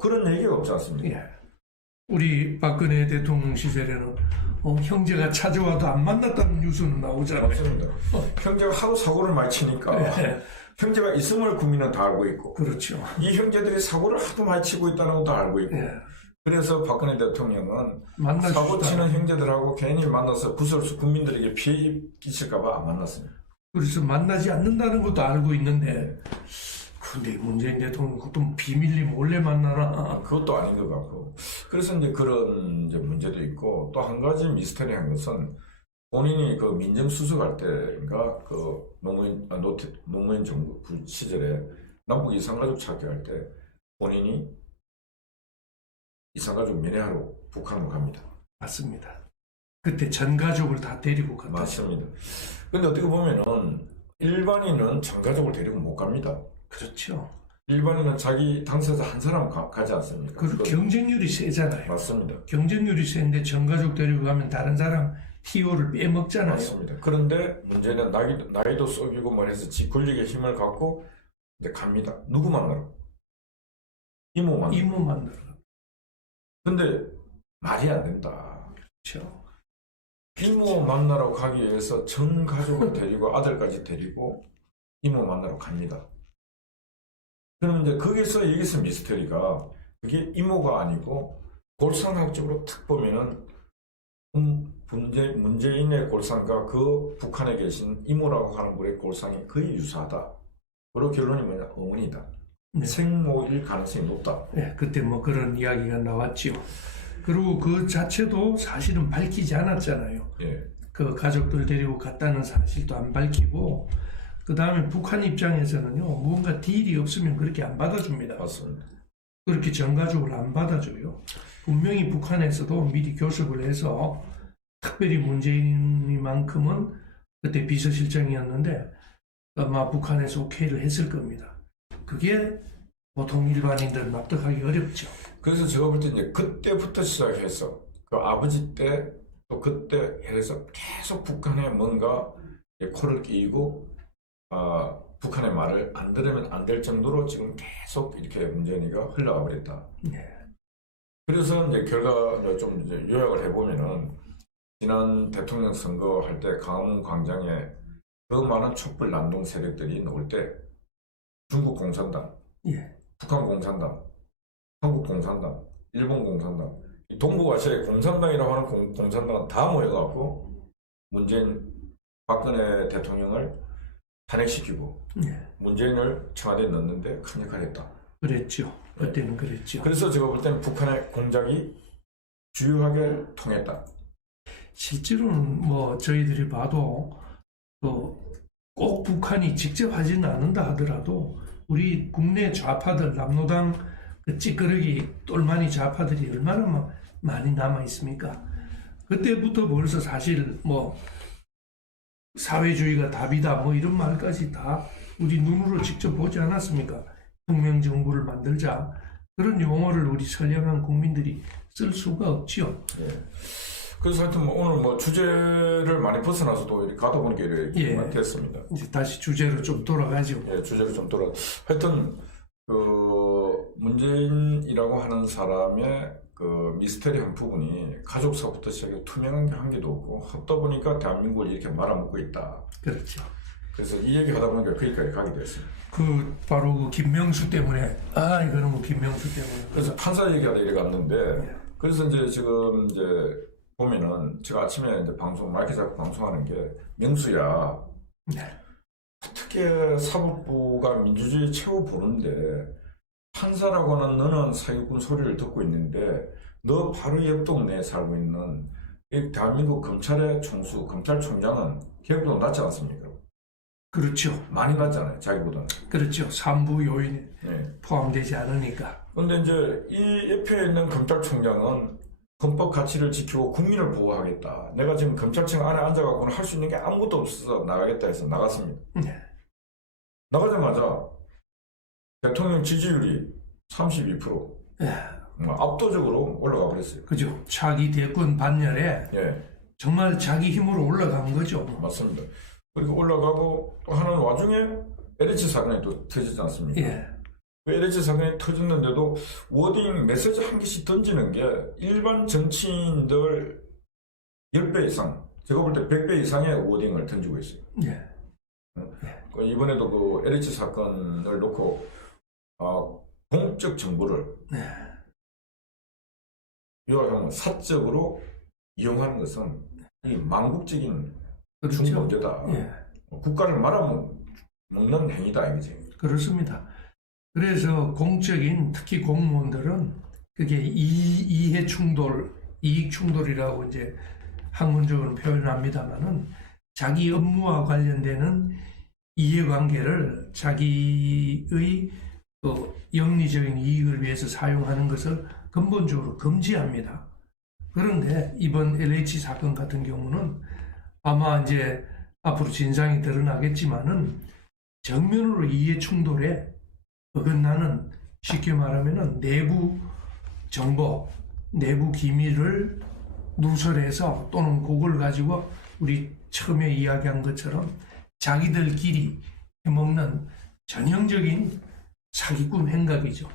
그런 얘기가 없지 않습니까? 우리 박근혜 대통령 시절에는 형제가 찾아와도 안 만났다는 뉴스는 나오잖아요. 맞습니다. 형제가 하도 사고를 많이 치니까 형제가 있음을 국민은 다 알고 있고 그렇죠. 이 형제들이 사고를 하도 많이 치고 있다는 것도 알고 있고 그래서 박근혜 대통령은 사고 치는 형제들하고 괜히 만나서 구설수 국민들에게 피해 끼칠까 봐 안 만났습니다. 그래서 만나지 않는다는 것도 알고 있는데 근데 문재인 대통령 그것도 비밀리 몰래 만나나? 그것도 아닌 것 같고. 그래서 이제 그런 이제 문제도 있고, 또 한 가지 미스터리한 것은 본인이 그 민정수석할 때인가 그 노무현 정부 시절에 남북 이산가족 찾기 할 때 본인이 이산가족 면회하러 북한으로 갑니다. 맞습니다. 그때 전 가족을 다 데리고 갔다. 맞습니다. 근데 어떻게 보면은 일반인은 전 가족을 데리고 못 갑니다. 그렇죠. 일반인은 자기 당사자 한 사람 가지 않습니까? 그리고 경쟁률이 세잖아요. 맞습니다. 경쟁률이 세는데 전 가족 데리고 가면 다른 사람 티오를 빼먹잖아요. 맞습니다. 그런데 문제는 나이도 썩이고 말해서 지 권력의 힘을 갖고 이제 갑니다. 누구 만나러? 이모 만나러. 이모 만나러. 근데 말이 안 된다. 그렇죠. 이모 만나러 가기 위해서 전 가족을 데리고 아들까지 데리고 이모 만나러 갑니다. 그러면 이제 거기서 여기서 미스터리가 그게 이모가 아니고 골상학적으로 탁 보면은 문재인의 골상과 그 북한에 계신 이모라고 하는 분의 골상이 거의 유사하다. 그리고 결론이 뭐냐? 어머니다. 네. 생모일 가능성이 높다. 네, 그때 뭐 그런 이야기가 나왔지요. 그리고 그 자체도 사실은 밝히지 않았잖아요. 예. 그 가족들 데리고 갔다는 사실도 안 밝히고, 그 다음에 북한 입장에서는요, 뭔가 딜이 없으면 그렇게 안 받아줍니다. 맞습니다. 그렇게 전 가족을 안 받아줘요. 분명히 북한에서도 미리 교섭을 해서 특별히 문재인이만큼은 그때 비서실장이었는데 아마 북한에서 오케이를 했을 겁니다. 그게 보통 일반인들 납득하기 어렵죠. 그래서 제가 볼 때 이제 그때부터 시작해서 그 아버지 때 또 그때 해서 계속 북한에 뭔가 코를 끼이고 북한의 말을 안 들으면 안 될 정도로 지금 계속 이렇게 문재인이가 흘러가 버렸다. 네. 그래서 이제 결과를 좀 이제 요약을 해보면은 지난 대통령 선거할 때 광화문 광장에 그 많은 촛불 난동 세력들이 나올 때 중국 공산당, 예. 북한 공산당, 한국 공산당, 일본 공산당, 이 동북아시아의 공산당이라고 하는 공산당은 다 모여갖고 문재인 박근혜 대통령을 탄핵시키고 예. 문재인을 청와대에 넣었는데 큰 역할을 했다. 그랬죠. 그때는 그랬죠. 그래서 제가 볼 때는 북한의 공작이 주요하게 통했다. 실제로는 뭐 저희들이 봐도 꼭 북한이 직접 하지는 않는다 하더라도 우리 국내 좌파들, 남노당 그 찌끄러기 똘마니 좌파들이 얼마나 많이 남아 있습니까? 그때부터 벌써 사실 뭐 사회주의가 답이다 뭐 이런 말까지 다 우리 눈으로 직접 보지 않았습니까? 혁명정부를 만들자 그런 용어를 우리 선량한 국민들이 쓸 수가 없지요. 예. 그래서 하여튼 뭐 오늘 뭐 주제를 많이 벗어나서도 이렇게 가다 보니까 이렇게 예. 됐습니다. 이제 다시 주제로 좀 돌아가죠. 예, 주제로 좀 돌아. 하여튼 그 문재인이라고 하는 사람의 그 미스테리한 부분이 가족사부터 시작해 투명한 게 한 개도 없고 하다 보니까 대한민국을 이렇게 말아먹고 있다. 그렇죠. 그래서 이 얘기 하다 보니까 거기까지 가게 됐어요. 바로 그 김명수 때문에 이거는 뭐 김명수 때문에 그래서 판사 얘기하다 이래 갔는데 예. 그래서 이제 지금 이제 보면은 제가 아침에 이제 마이크 잡고 방송하는 게 명수야. 네. 어떻게 사법부가 민주주의 최후 보는데 판사라고는 너는 사기꾼 소리를 듣고 있는데 너 바로 옆 동네에 살고 있는 이 대한민국 검찰의 총수, 검찰총장은 걔보다 낫지 않습니까? 그렇죠. 많이 낫잖아요, 자기보다는. 그렇죠. 삼부 요인에 네. 포함되지 않으니까. 근데 이제 이 옆에 있는 검찰총장은 헌법 가치를 지키고 국민을 보호하겠다. 내가 지금 검찰청 안에 앉아갖고는 할 수 있는 게 아무것도 없어서 나가겠다 해서 나갔습니다. 네. 나가자마자 대통령 지지율이 32%. 예. 압도적으로 올라가 버렸어요. 그죠. 차기 대권 반열에 예, 정말 자기 힘으로 올라간 거죠. 맞습니다. 그리고 올라가고 또 하는 와중에 LH 사건이 또 터지지 않습니까? 예. 그 LH 사건이 터졌는데도 워딩 메시지 한 개씩 던지는 게 일반 정치인들 10배 이상, 제가 볼 때 100배 이상의 워딩을 던지고 있어요. 예. 이번에도 그 LH 사건을 놓고 공적 정보를 네. 요약하면 사적으로 이용하는 것은 이 망국적인 그렇죠. 중범죄다. 예. 국가를 말아먹는 행위다 이거지. 그렇습니다. 그래서 공적인 특히 공무원들은 그게 이해 충돌, 이익 충돌이라고 이제 학문적으로 표현합니다만은 자기 업무와 관련되는 이해관계를 자기의 영리적인 이익을 위해서 사용하는 것을 근본적으로 금지합니다. 그런데 이번 LH 사건 같은 경우는 아마 이제 앞으로 진상이 드러나겠지만은 정면으로 이해 충돌에 어긋나는, 쉽게 말하면은 내부 정보, 내부 기밀을 누설해서 또는 그걸 가지고 우리 처음에 이야기한 것처럼 자기들끼리 해먹는 전형적인 사기꾼 행각이죠.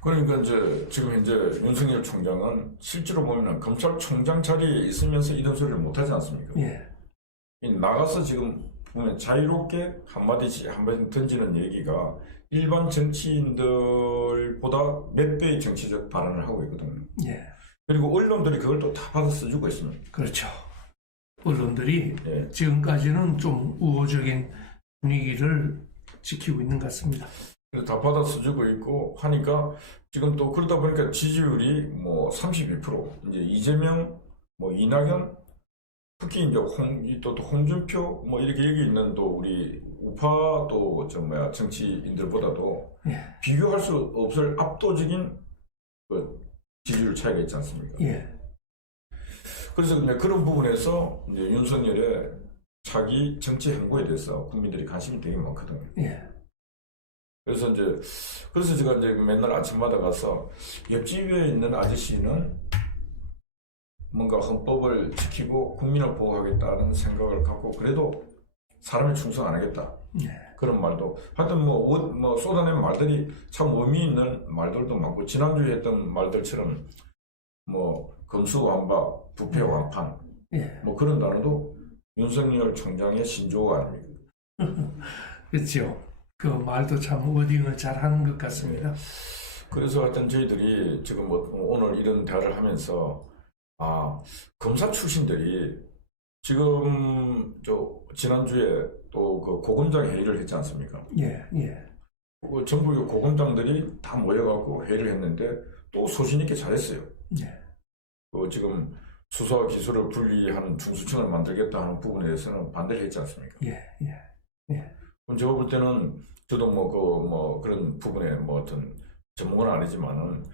그러니까 이제 지금 현재 윤석열 총장은 실제로 보면은 검찰총장 자리에 있으면서 이런 소리를 못 하지 않습니까? 예, 나가서 지금 보면 자유롭게 한마디씩 던지는 얘기가 일반 정치인들보다 몇 배의 정치적 발언을 하고 있거든요. 예, 그리고 언론들이 그걸 또 다 받아 써주고 있습니다. 그렇죠. 언론들이 예. 지금까지는 좀 우호적인 분위기를 지키고 있는 것 같습니다. 그래서 다 받아 써주고 있고 하니까 지금 또 그러다 보니까 지지율이 뭐 32%, 이제 이재명, 뭐 이낙연, 특히 이제 또 홍준표 뭐 이렇게 여기 있는 또 우리 우파 또 정치인들보다도 예, 비교할 수 없을 압도적인 그 지지율 차이가 있지 않습니까? 예, 그래서 이제 그런 부분에서 이제 윤석열의 자기 정치 행보에 대해서 국민들이 관심이 되게 많거든요. 예, 그래서 제가 이제 맨날 아침마다 가서 옆집에 있는 아저씨는 뭔가 헌법을 지키고 국민을 보호하겠다는 생각을 갖고 그래도 사람에 충성 안 하겠다. 예, 그런 말도 하여튼 뭐 쏟아낸 말들이 참 의미 있는 말들도 많고 지난주에 했던 말들처럼 뭐 검수완박, 부패완판 예. 뭐 그런 단어도 윤석열 총장의 신조어가 아닙니까? 그렇죠. 그 말도 참 워딩을 잘 하는 것 같습니다. 그래서 하여튼 저희들이 지금 뭐 오늘 이런 대화를 하면서 검사 출신들이 지금 지난주에 또 그 고검장 회의를 했지 않습니까? 예, 예, 그 전국의 고검장들이 다 모여갖고 회의를 했는데 또 소신 있게 잘했어요. 예, 지금 수사와 기소를 분리하는 중수청을 만들겠다 하는 부분에 대해서는 반대를 했지 않습니까? 예, 예, 예, 그럼 제가 볼 때는 저도 그런 부분에 어떤 전문가는 아니지만은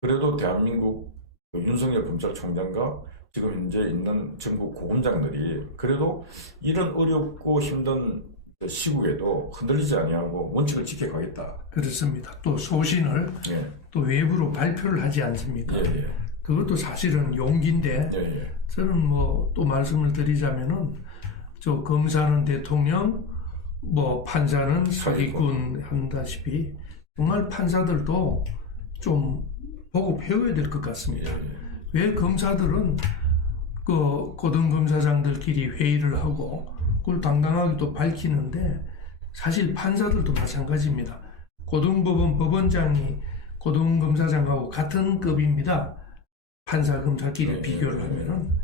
그래도 대한민국 윤석열 검찰총장과 지금 현재 있는 전국 고검장들이 그래도 이런 어렵고 힘든 시국에도 흔들리지 아니하고 원칙을 지켜가겠다. 그렇습니다. 또 소신을 예, 또 외부로 발표를 하지 않습니까? 예, 그것도 사실은 용기인데 예, 예. 저는 뭐 또 말씀을 드리자면은 저 검사는 대통령, 뭐 판사는 사기꾼 한다시피 정말 판사들도 좀 보고 배워야 될 것 같습니다. 왜 검사들은 그 고등검사장들끼리 회의를 하고 그걸 당당하게 또 밝히는데 사실 판사들도 마찬가지입니다. 고등법원 법원장이 고등검사장하고 같은 급입니다. 판사 검사끼리 비교를 하면은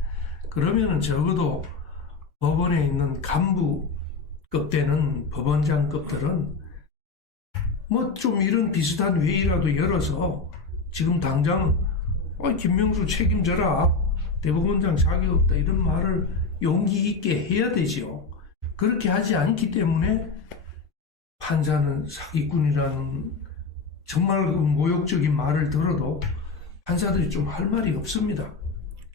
그러면은 적어도 법원에 있는 간부급 되는 법원장급들은 뭐 좀 이런 비슷한 회의라도 열어서 지금 당장 김명수 책임져라, 대법원장 자격 없다 이런 말을 용기 있게 해야 되죠. 그렇게 하지 않기 때문에 판사는 사기꾼이라는 정말 그 모욕적인 말을 들어도 판사들이 좀 할 말이 없습니다.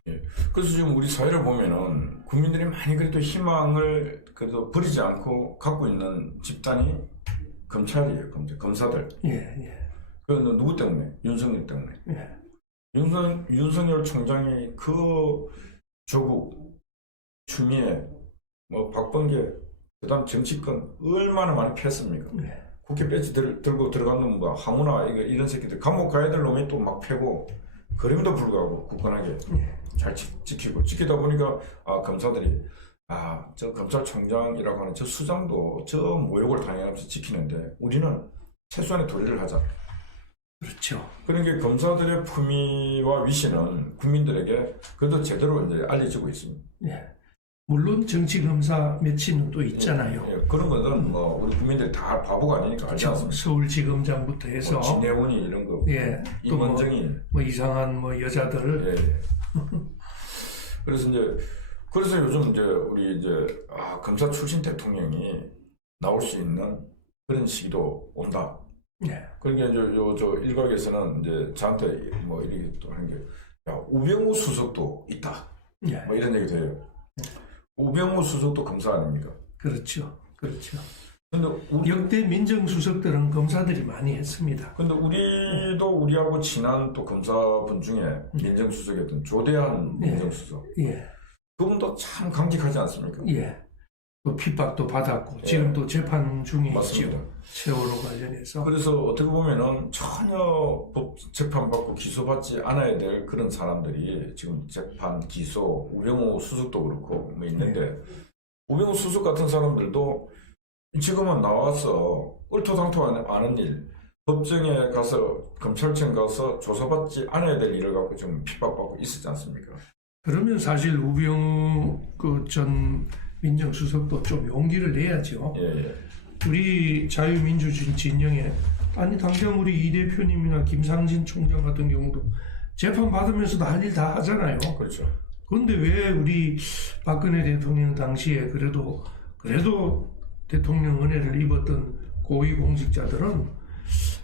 예. 그래서 지금 우리 사회를 보면은 국민들이 많이 그래도 희망을 그래도 버리지 않고 갖고 있는 집단이 검찰이에요. 검사들. 예, 예, 그건 누구 때문에? 윤석열 때문에. 예, 윤석열 총장이 그 조국, 추미애, 뭐 박범계, 그다음 정치권 얼마나 많이 패습니까? 예, 국회 배지 들고 들어간 놈, 뭐 항우나 이런 새끼들 감옥 가야 될 놈이 또 막 패고 그럼에도 불구하고 굳건하게 잘 지키다 보니까 검사들이 저 검찰총장이라고 하는 저 수장도 저 모욕을 당하면서 지키는데 우리는 최소한의 도리를 하자. 그렇죠. 그러니까 검사들의 품위와 위신은 국민들에게 그래도 제대로 이제 알려지고 있습니다. 예. 물론 정치검사 매치는 또 있잖아요. 예, 그런 거는 뭐 우리 국민들이 다 바보가 아니니까 알지 않습니까? 서울지검장부터 해서 뭐 진해운이 이런 거, 예, 또 임원정이 뭐 이상한 뭐 여자들 예. 그래서 요즘 이제 우리 이제 검사 출신 대통령이 나올 수 있는 그런 시기도 온다. 예. 그러니까 저 일각에서는 이제 저한테 뭐 이렇게 또 하는 게, 야, 우병우 수석도 있다. 예. 뭐 이런 얘기도 해요. 우병우 수석도 검사 아닙니까? 그렇죠. 그렇죠. 근데 역대 민정수석들은 검사들이 많이 했습니다. 근데 우리도 우리하고 친한 또 검사분 중에 민정수석이었던 조대한 예. 민정수석. 예. 그분도 참 강직하지 않습니까? 예. 또 핍박도 받았고 예. 지금 또 재판 중에 맞습니다. 있죠. 세월호 관련해서. 그래서 어떻게 보면은 전혀 법 재판받고 기소받지 않아야 될 그런 사람들이 지금 재판, 기소, 우병우 수석도 그렇고 뭐 있는데, 우병우 수석 같은 사람들도 지금은 나와서 얼토당토 않은 일, 법정에 가서 검찰청 가서 조사받지 않아야 될 일을 갖고 지금 핍박받고 있었지 않습니까? 그러면 사실 우병우 그 전 민정수석도 좀 용기를 내야죠. 예. 우리 자유민주진영에 아니 당장 우리 이 대표님이나 김상진 총장 같은 경우도 재판 받으면서도 할 일 다 하잖아요. 그렇죠. 그런데 왜 우리 박근혜 대통령 당시에 그래도 대통령 은혜를 입었던 고위공직자들은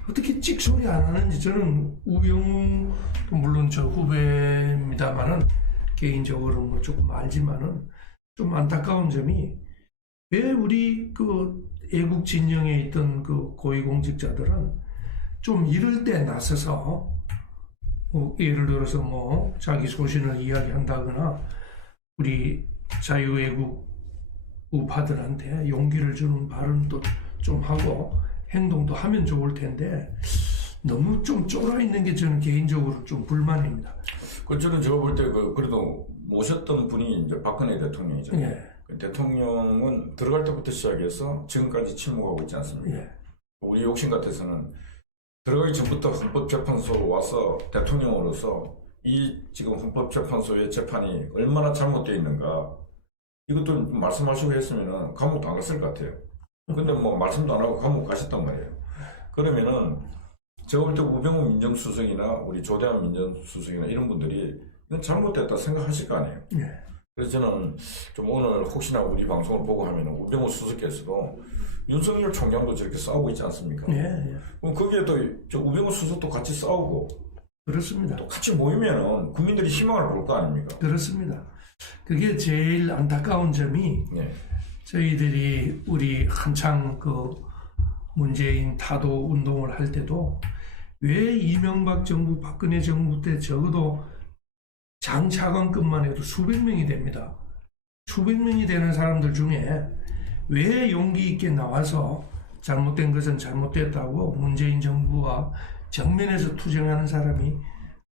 어떻게 찍소리 안 하는지, 저는 우병우 물론 저 후배입니다만은 개인적으로 뭐 조금 알지만은 좀 안타까운 점이, 왜 우리 그 애국 진영에 있던 그 고위공직자들은 좀 이럴 때 나서서 뭐 예를 들어서 뭐 자기 소신을 이야기한다거나 우리 자유애국 우파들한테 용기를 주는 발언도 좀 하고 행동도 하면 좋을 텐데 너무 좀 쫄아 있는 게 저는 개인적으로 좀 불만입니다. 저는 제가 볼 때 그래도 모셨던 분이 이제 박근혜 대통령이죠. 예. 그 대통령은 들어갈 때부터 시작해서 지금까지 침묵하고 있지 않습니까? 예. 우리 욕심 같아서는 들어가기 전부터 헌법재판소로 와서 대통령으로서 이 지금 헌법재판소의 재판이 얼마나 잘못되어 있는가, 이것도 말씀하시고 했으면은 감옥도 안 갔을 것 같아요. 근데 뭐 말씀도 안 하고 감옥 가셨단 말이에요. 그러면은 제가 볼 때 우병우 민정수석이나 우리 조대한 민정수석이나 이런 분들이 이건 잘못됐다 생각하실 거 아니에요. 예. 그래서 저는 좀 오늘 혹시나 우리 방송을 보고 하면은 우병우 수석께서도 윤석열 총장도 저렇게 싸우고 있지 않습니까? 예. 그럼 거기에 또 저 우병우 수석도 같이 싸우고 그렇습니다. 또 같이 모이면은 국민들이 희망을 볼 거 아닙니까? 그렇습니다. 그게 제일 안타까운 점이, 네. 저희들이 우리 한창 그 문재인 타도 운동을 할 때도 왜 이명박 정부, 박근혜 정부 때 적어도 장차관급만 해도 수백 명이 됩니다. 수백 명이 되는 사람들 중에 왜 용기 있게 나와서 잘못된 것은 잘못됐다고 문재인 정부와 정면에서 투쟁하는 사람이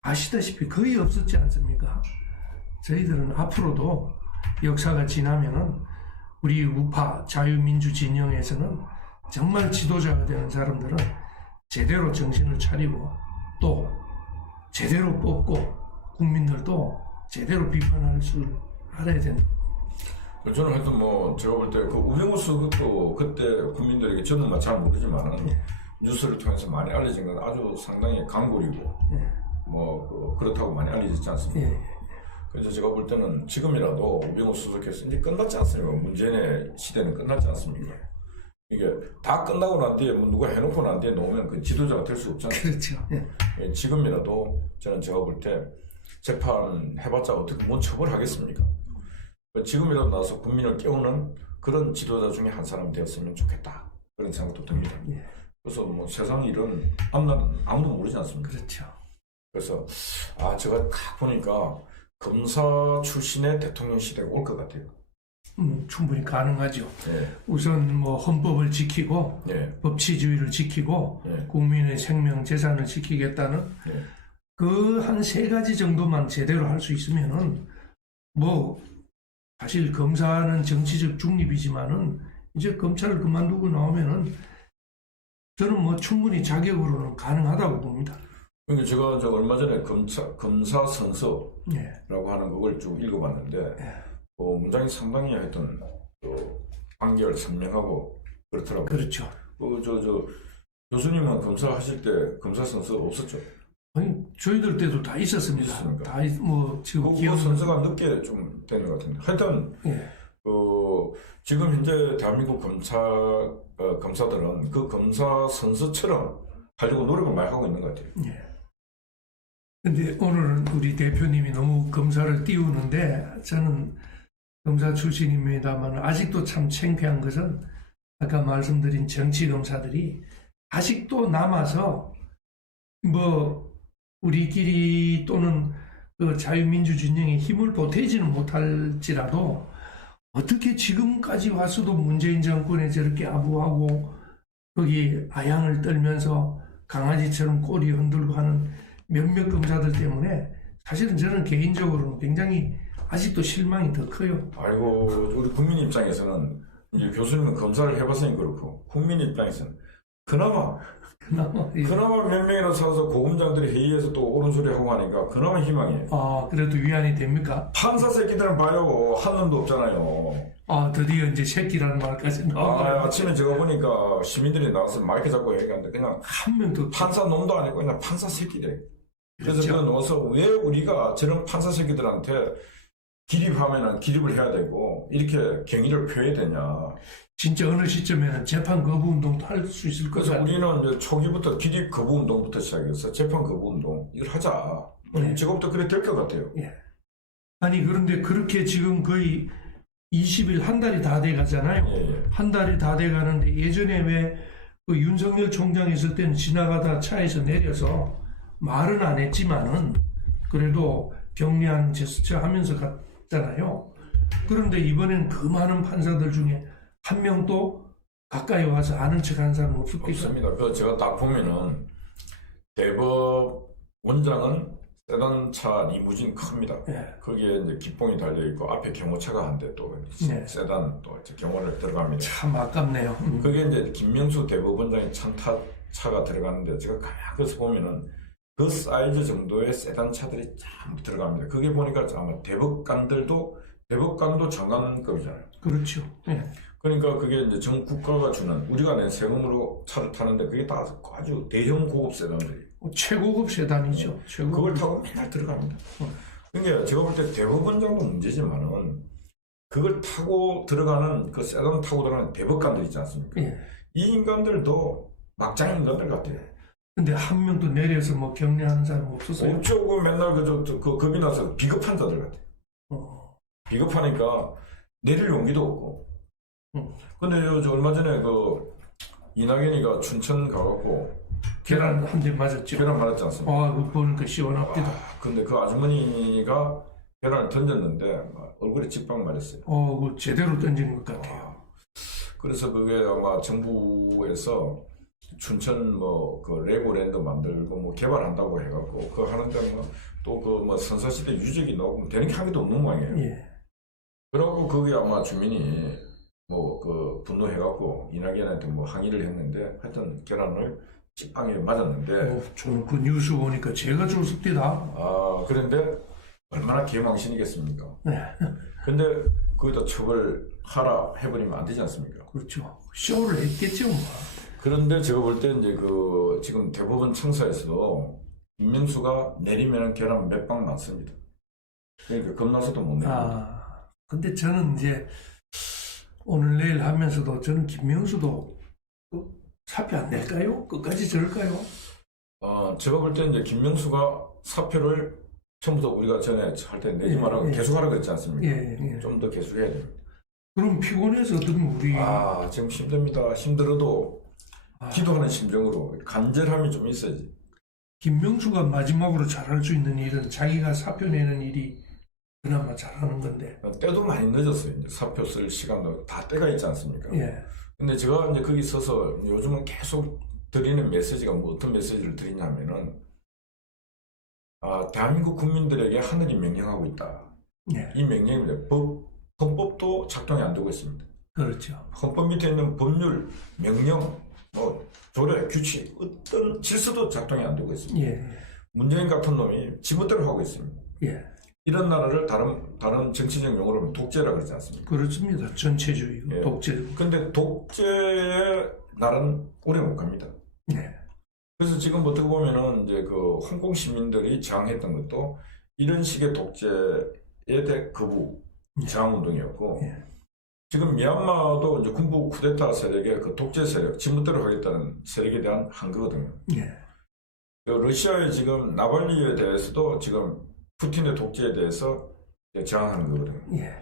아시다시피 거의 없었지 않습니까? 저희들은 앞으로도 역사가 지나면은 우리 우파 자유민주 진영에서는 정말 지도자가 되는 사람들은 제대로 정신을 차리고 또 제대로 뽑고 국민들도 제대로 비판할 줄 알아야 된다. 저는 하여튼 뭐 제가 볼 때 그 우병우 수석도 그때 국민들에게 저는 잘 모르지만 뉴스를 통해서 많이 알려진 건 아주 상당히 강골이고 뭐 그렇다고 많이 알려졌지 않습니까? 그래서 제가 볼 때는 지금이라도 우병우 수석께서 이제 끝났지 않습니까? 문재인의 시대는 끝났지 않습니까? 이게 다 끝나고 난 뒤에 뭐 누가 해놓고 난 뒤에 놓으면 그 지도자가 될 수 없잖아요. 그렇죠. 지금이라도 저는 제가 볼 때 재판 해봤자 어떻게 뭔 처벌하겠습니까? 지금이라도 나서 국민을 깨우는 그런 지도자 중에 한 사람이 되었으면 좋겠다, 그런 생각도 듭니다. 그래서 뭐 세상 일은 앞날은 아무도 모르지 않습니까? 그렇죠. 그래서 제가 딱 보니까 검사 출신의 대통령 시대가 올 것 같아요. 충분히 가능하죠. 예. 우선 뭐 헌법을 지키고 예. 법치주의를 지키고 예. 국민의 생명 재산을 지키겠다는 예. 그 한 3가지 정도만 제대로 할 수 있으면은 뭐 사실 검사는 정치적 중립이지만은 이제 검찰을 그만두고 나오면은 저는 뭐 충분히 자격으로는 가능하다고 봅니다. 그러니까 제가 얼마 전에 검사 선서라고 예. 하는 그걸 쭉 읽어봤는데 문장이 상당히 하여튼 한결 선명하고 그렇더라고요. 그렇죠. 교수님은 검사하실 때 검사 선수 없었죠? 아니, 저희들 때도 다 있었습니다. 있습니까? 다 뭐 지금 그 선수가 늦게 좀 되는 것 같은데. 하여튼 예. 지금 현재 대한민국 검사들은 그 검사 선수처럼 하려고 노력을 많이 하고 있는 것 같아요. 예. 근데 오늘은 우리 대표님이 너무 검사를 띄우는데 저는 검사 출신입니다만 아직도 참 창피한 것은 아까 말씀드린 정치 검사들이 아직도 남아서 뭐 우리끼리 또는 그 자유민주 진영에 힘을 보태지는 못할지라도 어떻게 지금까지 와서도 문재인 정권에 저렇게 아부하고 거기 아양을 떨면서 강아지처럼 꼬리 흔들고 하는 몇몇 검사들 때문에 사실은 저는 개인적으로는 굉장히 아직도 실망이 더 커요. 아이고, 우리 국민 입장에서는 이제 교수님은 검사를 해봤으니 그렇고 국민 입장에서는 그나마 몇 명이나 서서 고검장들이 회의에서 또 옳은 소리 하고 하니까 그나마 희망이에요. 아, 그래도 위안이 됩니까? 판사 새끼들은 봐요. 한 놈도 없잖아요. 아, 드디어 이제 새끼라는 말까지 나와요. 아침에 제가 보니까 시민들이 나와서 마이크 잡고 얘기하는데 그냥 한 명도 판사 놈도 아니고 그냥 판사 새끼들. 그래서 그렇죠. 그 넣어서 왜 우리가 저런 판사 새끼들한테 기립하면은 기립을 해야 되고 이렇게 경의를 표해야 되냐. 진짜 어느 시점에는 재판 거부 운동도 할 수 있을 것 그래서 같아요. 우리는 이제 초기부터 기립 거부 운동부터 시작해서 재판 거부 운동 이걸 하자. 네. 지금부터 그래 될 것 같아요. 아니 그런데 그렇게 지금 거의 20일 한 달이 다 돼 가잖아요. 예. 한 달이 다 돼 가는데 예전에 왜 그 윤석열 총장 있을 때는 지나가다 차에서 내려서 말은 안 했지만은 그래도 격려하는 제스처 하면서 갔잖아요. 그런데 이번엔 그 많은 판사들 중에 한 명도 가까이 와서 아는 척 한 사람 없었겠어요? 없습니다. 그 제가 딱 보면은 대법 원장은 세단차 리무진 큽니다. 예. 거기에 이제 기봉이 달려 있고 앞에 경호차가 한 대 또 네. 세단 또 경호를 들어갑니다. 참 아깝네요. 그게 이제 김명수 대법원장의 차가 들어가는데 제가 가만히 보면은 그 사이즈 정도의 세단 차들이 참 들어갑니다. 그게 보니까 아마 대법관도 장관급이잖아요. 그렇죠. 예. 그러니까 그게 이제 전 국가가 주는 우리가 낸 세금으로 차를 타는데 그게 다 아주 대형 고급 세단들이. 최고급 세단이죠. 최고급. 그걸 타고 맨날 들어갑니다. 그러니까 제가 볼 때 대법원장도 문제지만은 그걸 타고 들어가는 그 세단 타고 들어가는 대법관들 있지 않습니까? 예. 이 인간들도 막장 인간들 같아요. 근데 한 명도 내려서 뭐 격려하는 사람 없었어요. 어쩌고 맨날 그 겁이 나서 비겁한 자들 같아요. 비겁하니까 내릴 용기도 없고. 근데 저 얼마 전에 그 이낙연이가 춘천 가갖고 계란 한 대 맞았죠. 계란 맞았지 않습니까? 아, 그거 보니까 시원합니다. 근데 그 아주머니가 계란을 던졌는데 얼굴에 직방 맞았어요. 그거 제대로 던진 것 같아요. 그래서 그게 아마 정부에서 춘천 뭐 그 레고랜드 만들고 뭐 개발한다고 해갖고 그거 하는데 뭐 또 그 뭐 선사시대 유적이 나오고 되는 게 한 개도 없는 모양이에요. 예. 그러고 거기 아마 주민이 뭐 그 분노해갖고 이낙연한테 뭐 항의를 했는데 하여튼 계란을 찌빵에 맞았는데 저는 그 뉴스 보니까 제가 좋습니다. 그런데 얼마나 개망신이겠습니까? 네. 근데 거기다 처벌하라 해버리면 안 되지 않습니까? 그렇죠. 쇼를 했겠죠, 뭐. 그런데 제가 볼 때 이제 그 지금 대법원 청사에서도 김명수가 내리면 계란 몇 방 맞습니다. 그러니까 겁나서도 못 내립니다. 근데 저는 이제 오늘 내일 하면서도 저는 김명수도 사표 안 낼까요? 끝까지 저럴까요? 제가 볼 때 이제 김명수가 사표를 처음부터 우리가 전에 할 때 내지 말라고 계속하라고 했지 않습니까? 예. 좀 더 계속해야 됩니다. 그럼 피곤해서 어떤 우리 지금 힘듭니다. 힘들어도 기도하는 심정으로 간절함이 좀 있어야지. 김명수가 마지막으로 잘할 수 있는 일은 자기가 사표 내는 일이 그나마 잘하는 건데. 때도 많이 늦었어요. 이제 사표 쓸 시간도 다 때가 있지 않습니까? 예. 근데 제가 이제 거기 서서 요즘은 계속 드리는 메시지가 뭐 어떤 메시지를 드리냐면은 대한민국 국민들에게 하늘이 명령하고 있다. 예. 이 명령입니다. 헌법도 작동이 안 되고 있습니다. 그렇죠. 헌법 밑에 있는 법률, 명령, 조례, 규칙 어떤 질서도 작동이 안 되고 있습니다. 예. 문재인 같은 놈이 지멋대로 하고 있습니다. 예. 이런 나라를 다른 정치적 용어로 하면 독재라 그러지 않습니까? 그렇습니다. 전체주의, 예. 독재. 근데 독재의 날은 오래 못 갑니다. 네. 그래서 지금 어떻게 보면은 이제 그 홍콩 시민들이 저항했던 것도 이런 식의 독재에 대해 거부 저항 운동이었고, 예. 지금 미얀마도 이제 군부 쿠데타 세력의 그 독재 세력, 지멋대로 하겠다는 세력에 대한 항거거든요. 예. 그 러시아의 지금 나발리에 대해서도 지금 푸틴의 독재에 대해서 이제 저항하는 거거든요. 예.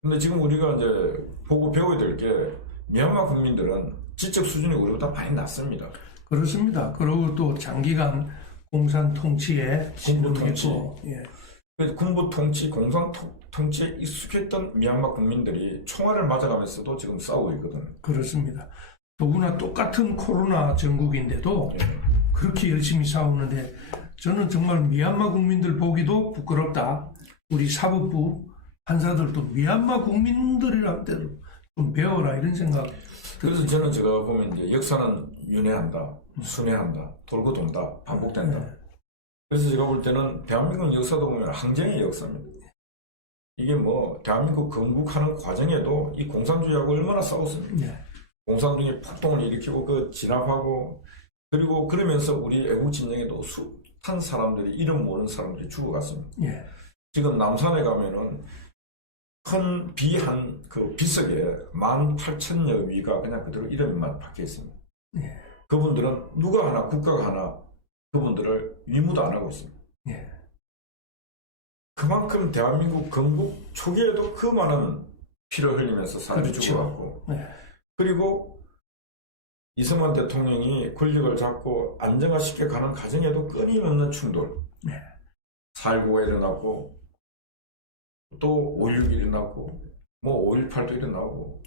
근데 지금 우리가 이제 보고 배워야 될 게 미얀마 국민들은 지적 수준이 우리보다 많이 낮습니다. 그렇습니다. 그리고 또 장기간 공산 통치에 군부 통치. 신경했고, 예. 그래서 군부 통치, 공산 통치에 익숙했던 미얀마 국민들이 총알을 맞아가면서도 지금 싸우고 있거든요. 그렇습니다. 더구나 똑같은 코로나 전국인데도 예. 그렇게 열심히 싸우는데 저는 정말 미얀마 국민들 보기도 부끄럽다. 우리 사법부 판사들도 미얀마 국민들이랑도 좀 배워라 이런 생각. 그래서 저는 제가 보면 이제 역사는 윤회한다, 순회한다, 돌고 돈다, 반복된다. 네. 그래서 제가 볼 때는 대한민국 역사도 보면 항쟁의 역사입니다. 이게 뭐 대한민국 건국하는 과정에도 이 공산주의하고 얼마나 싸웠습니까? 네. 공산주의 폭동을 일으키고 그 진압하고 그리고 그러면서 우리 애국 진영에도 숱한 사람들이 이름 모르는 사람들이 죽어갔습니다. 예. 지금 남산에 가면은 큰 그 비석에 18,000여 위가 그냥 그대로 이름만 박혀 있습니다. 예. 그분들은 누가 하나 국가가 하나 그분들을 위무도 안 하고 있습니다. 예. 그만큼 대한민국 건국 초기에도 그 많은 피를 흘리면서 사람이 그렇죠. 죽어갔고 네. 그리고 이승만 대통령이 권력을 잡고 안정화시켜 가는 과정에도 끊임없는 충돌. 네. 4.19가 일어났고 또 5.16이 일어났고 뭐 5.18도 일어나고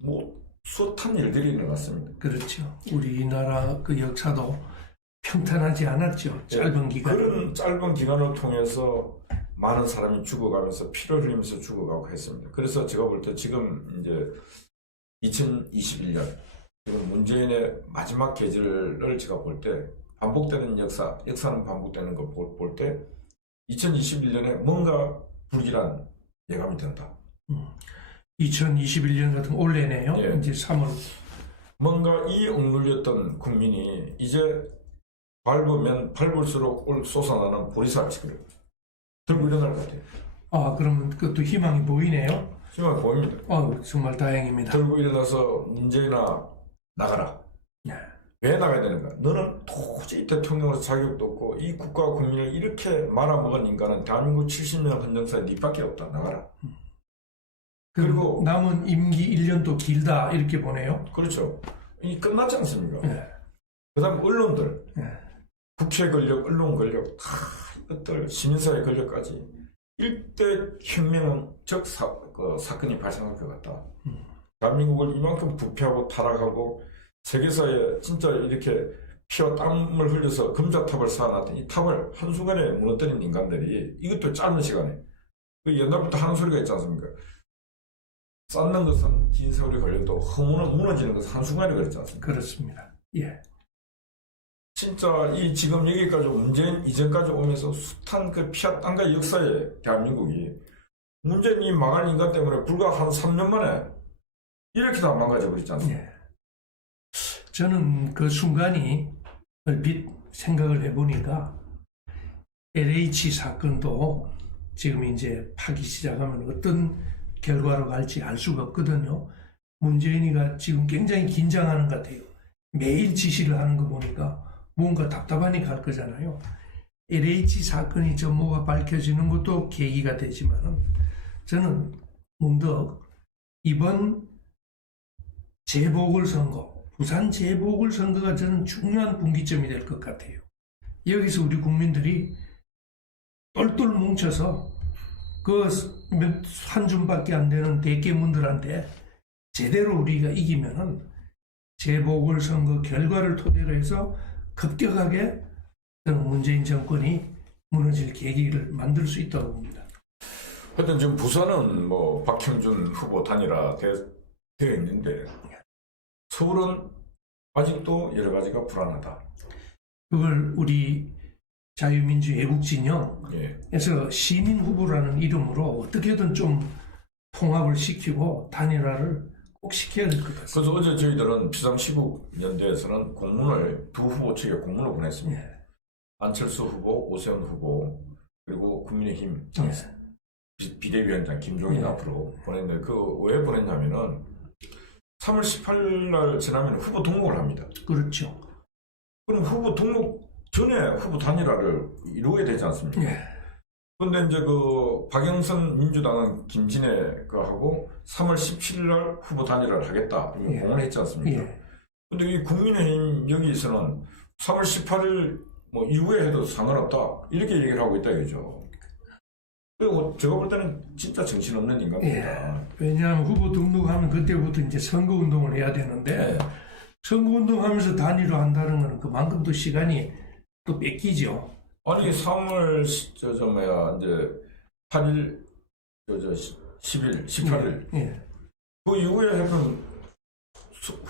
뭐 숱한 일들이 일어났습니다. 그렇죠. 우리나라 그 역사도 평탄하지 않았죠. 짧은 기간. 그런 짧은 기간을 통해서 많은 사람이 죽어가면서 피를 흘리면서 죽어가고 했습니다. 그래서 제가 볼 때 지금 이제 2021년 지금 문재인의 마지막 계절을 제가 볼 때 반복되는 역사는 반복되는 거 볼 때 2021년에 뭔가 불길한 예감이 든다. 2021년 같은 올해네요. 예. 이제 3월. 뭔가 이 억눌렸던 국민이 이제 밟으면 밟을수록 솟아나는 보리쌀치기를 들고 일어날 것 같아요. 아, 그러면 그것도 희망이 보이네요. 희망이 보입니다. 정말 다행입니다. 들고 일어나서 문재인아 나가라. 네. 왜 나가야 되는가? 너는 도저히 대통령으로서 자격도 없고 이 국가와 국민을 이렇게 말아먹은 인간은 대한민국 70년 헌정사에 니밖에 없다. 나가라. 그리고 남은 임기 1년도 길다 이렇게 보네요. 그렇죠. 이 끝났지 않습니까? 네. 그 다음 언론들, 네. 국회 권력, 언론 권력, 다 이것들 시민사회 권력까지 일대 혁명적 사건이 발생할 것 같다. 대한민국을 이만큼 부패하고 타락하고 세계사에 진짜 이렇게 피와 땀을 흘려서 금자탑을 쌓아놨던 이 탑을 한순간에 무너뜨린 인간들이 이것도 짧은 시간에 그 옛날부터 하는 소리가 있지 않습니까? 쌓는 것은 긴 세월이 걸려도 허무는 무너지는 것은 한순간에 그랬지 않습니까? 그렇습니다. 예. 진짜 이 지금 여기까지 문재인 이전까지 오면서 숱한 그 피와 땀과 역사에 대한민국이 문재인이 망할 인간 때문에 불과 한 3년 만에 이렇게 다 망가져 버렸지 않습니까? 예. 저는 그 순간이 얼핏 생각을 해보니까 LH 사건도 지금 이제 파기 시작하면 어떤 결과로 갈지 알 수가 없거든요. 문재인이가 지금 굉장히 긴장하는 것 같아요. 매일 지시를 하는 거 보니까 뭔가 답답하니 갈 거잖아요. LH 사건이 전모가 밝혀지는 것도 계기가 되지만 저는 문득 이번 재보궐선거, 부산 재보궐선거가 저는 중요한 분기점이 될 것 같아요. 여기서 우리 국민들이 똘똘 뭉쳐서 그 한 줌밖에 안 되는 대깨문들한테 제대로 우리가 이기면은 재보궐선거 결과를 토대로 해서 급격하게 문재인 정권이 무너질 계기를 만들 수 있다고 봅니다. 하여튼 지금 부산은 뭐 박형준 후보 단일화 되어 있는데 서울은 아직도 여러 가지가 불안하다. 그걸 우리 자유민주 애국진영에서 예. 시민 후보라는 이름으로 어떻게든 좀 통합을 시키고 단일화를 꼭 시켜야 될 것 같습니다. 그래서 어제 저희들은 비상시국연대에서는 공문을 두 후보 측에 공문을 보냈습니다. 예. 안철수 후보, 오세훈 후보, 그리고 국민의힘 예. 비대위원장 김종인 예. 앞으로 보냈는데 그 왜 보냈냐면은 3월 18일 날 지나면 후보 등록을 합니다. 그렇죠. 그럼 후보 등록 전에 후보 단일화를 이루어야 되지 않습니까? 예. 그런데 이제 그 박영선 민주당은 김진애 그하고 3월 17일 날 후보 단일화를 하겠다 이거 예. 공언했지 않습니까? 예. 근데 이 국민의힘 여기서는 3월 18일 뭐 이후에 해도 상관없다 이렇게 얘기를 하고 있다 이거죠. 그리고 제가 볼 때는 진짜 정신없는 인간입니다. 왜냐하면 후보 등록하면 그때부터 이제 선거운동을 해야 되는데 예. 선거운동하면서 단일화 한다는 것은 그만큼 또 시간이 또 뺏기죠. 아니 3월 이제 8일 10일 18일 예. 그 이후에 해도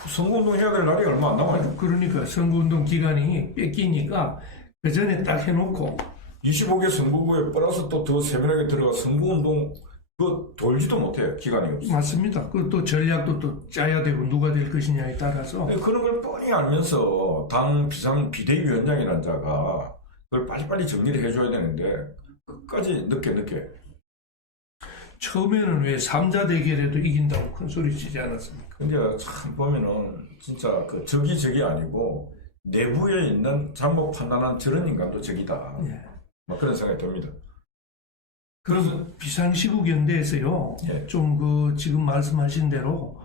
선거운동 해야 될 날이 얼마 안 남아요. 그러니까 선거운동 기간이 뺏기니까 그 전에 딱 해놓고 25개 선거구에 플러스 또 더 세밀하게 들어가 선거운동 그 돌지도 못해요. 기간이 없어. 맞습니다. 그 또 전략도 또 짜야 되고 누가 될 것이냐에 따라서 그런 걸 뻔히 알면서 당 비대위원장이라는 자가 그걸 빨리빨리 정리를 해줘야 되는데 끝까지 늦게 처음에는 왜 3자 대결에도 이긴다고 큰 소리 치지 않았습니까? 근데 참 보면은 진짜 그 적이 아니고 내부에 있는 잘못 판단한 저런 인간도 적이다. 예. 막 그런 생각이 듭니다. 그럼 비상시국연대에서요. 예. 좀 그 지금 말씀하신 대로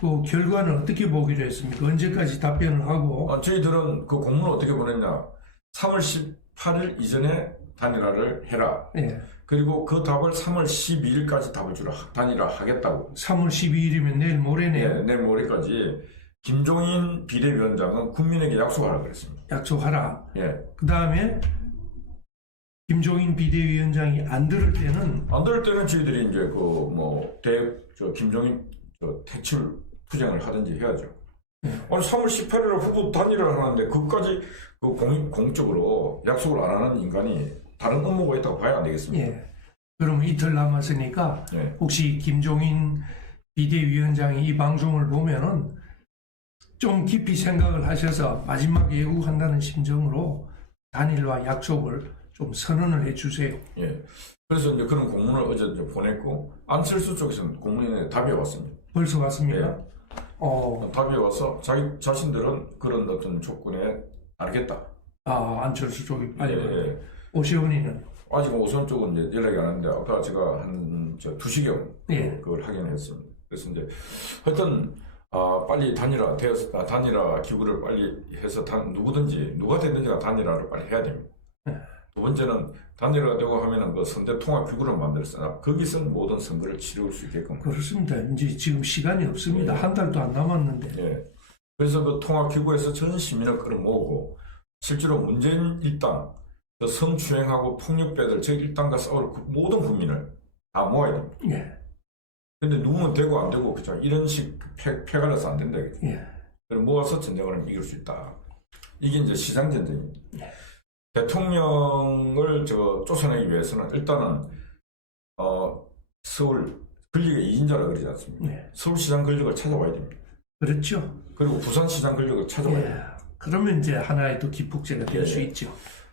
그 결과는 어떻게 보기로 했습니까? 언제까지 답변을 하고 저희들은 그 공문을 어떻게 보냈냐. 3월 18일 이전에 단일화를 해라. 예. 그리고 그 답을 3월 12일까지 답을 주라. 단일화 하겠다고. 3월 12일이면 내일 모레네요. 네, 내일 모레까지 김종인 비대위원장은 국민에게 약속하라고 그랬습니다. 약속하라. 예. 그 다음에 김종인 비대위원장이 안 들을 때는 안 그럴 때는 저희들이 이제 김종인 퇴출 투쟁을 하든지 해야죠. 아니 3월 18일에 후보 단일화를 하는데 그까지 그 공적으로 약속을 안 하는 인간이 다른 업무가 있다고 봐야 안 되겠습니까? 예. 그럼 이틀 남았으니까 예. 혹시 김종인 비대위원장이 이 방송을 보면은 좀 깊이 생각을 하셔서 마지막 예고한다는 심정으로 단일화 약속을 좀 선언을 해주세요. 예. 그래서 이제 그런 공문을 어제 이제 보냈고 안철수 쪽에서는 공문에 답이 왔습니다. 벌써 왔습니까? 예. 답이 와서 자기 자신들은 그런 어떤 조건에 알겠다. 안철수 쪽이 빨리. 예. 오세훈이는 아직 오선 쪽은 이제 연락이 안 왔는데 아까 제가 한 2시경 예. 그걸 확인했습니다. 그래서 이제 하여튼 빨리 단일화 기구를 빨리 해서 누구든지 누가 됐든지가 단일화를 빨리 해야 됩니다. 두 번째는 단일화가 되고 하면은 그 선대 통합 기구를 만들어서 거기서 모든 선거를 치를 수 있게끔. 그렇습니다. 이제 지금 시간이 없습니다. 예. 한 달도 안 남았는데. 예. 그래서 그 통합 기구에서 전 시민을 끌어모으고 실제로 문재인 일당, 그 성추행하고 폭력배들 저 일당과 싸울 모든 국민을 다 모아야 됩니다. 예. 근데 누구는 되고 안 되고 그죠? 이런 식 패갈려서 안 된다. 그죠? 예. 그걸 모아서 전쟁을 이길 수 있다. 이게 이제 시장 전쟁입니다. 예. 대통령을 쫓아내기 위해서는 일단은 서울 권력의 2인자라 그러지 않습니까? 예. 서울시장 권력을 찾아와야 됩니다. 그렇죠. 그리고 부산시장 권력을 찾아와야 예. 됩니다. 그러면 이제 하나의 또 기폭제가 될 수 예. 있죠.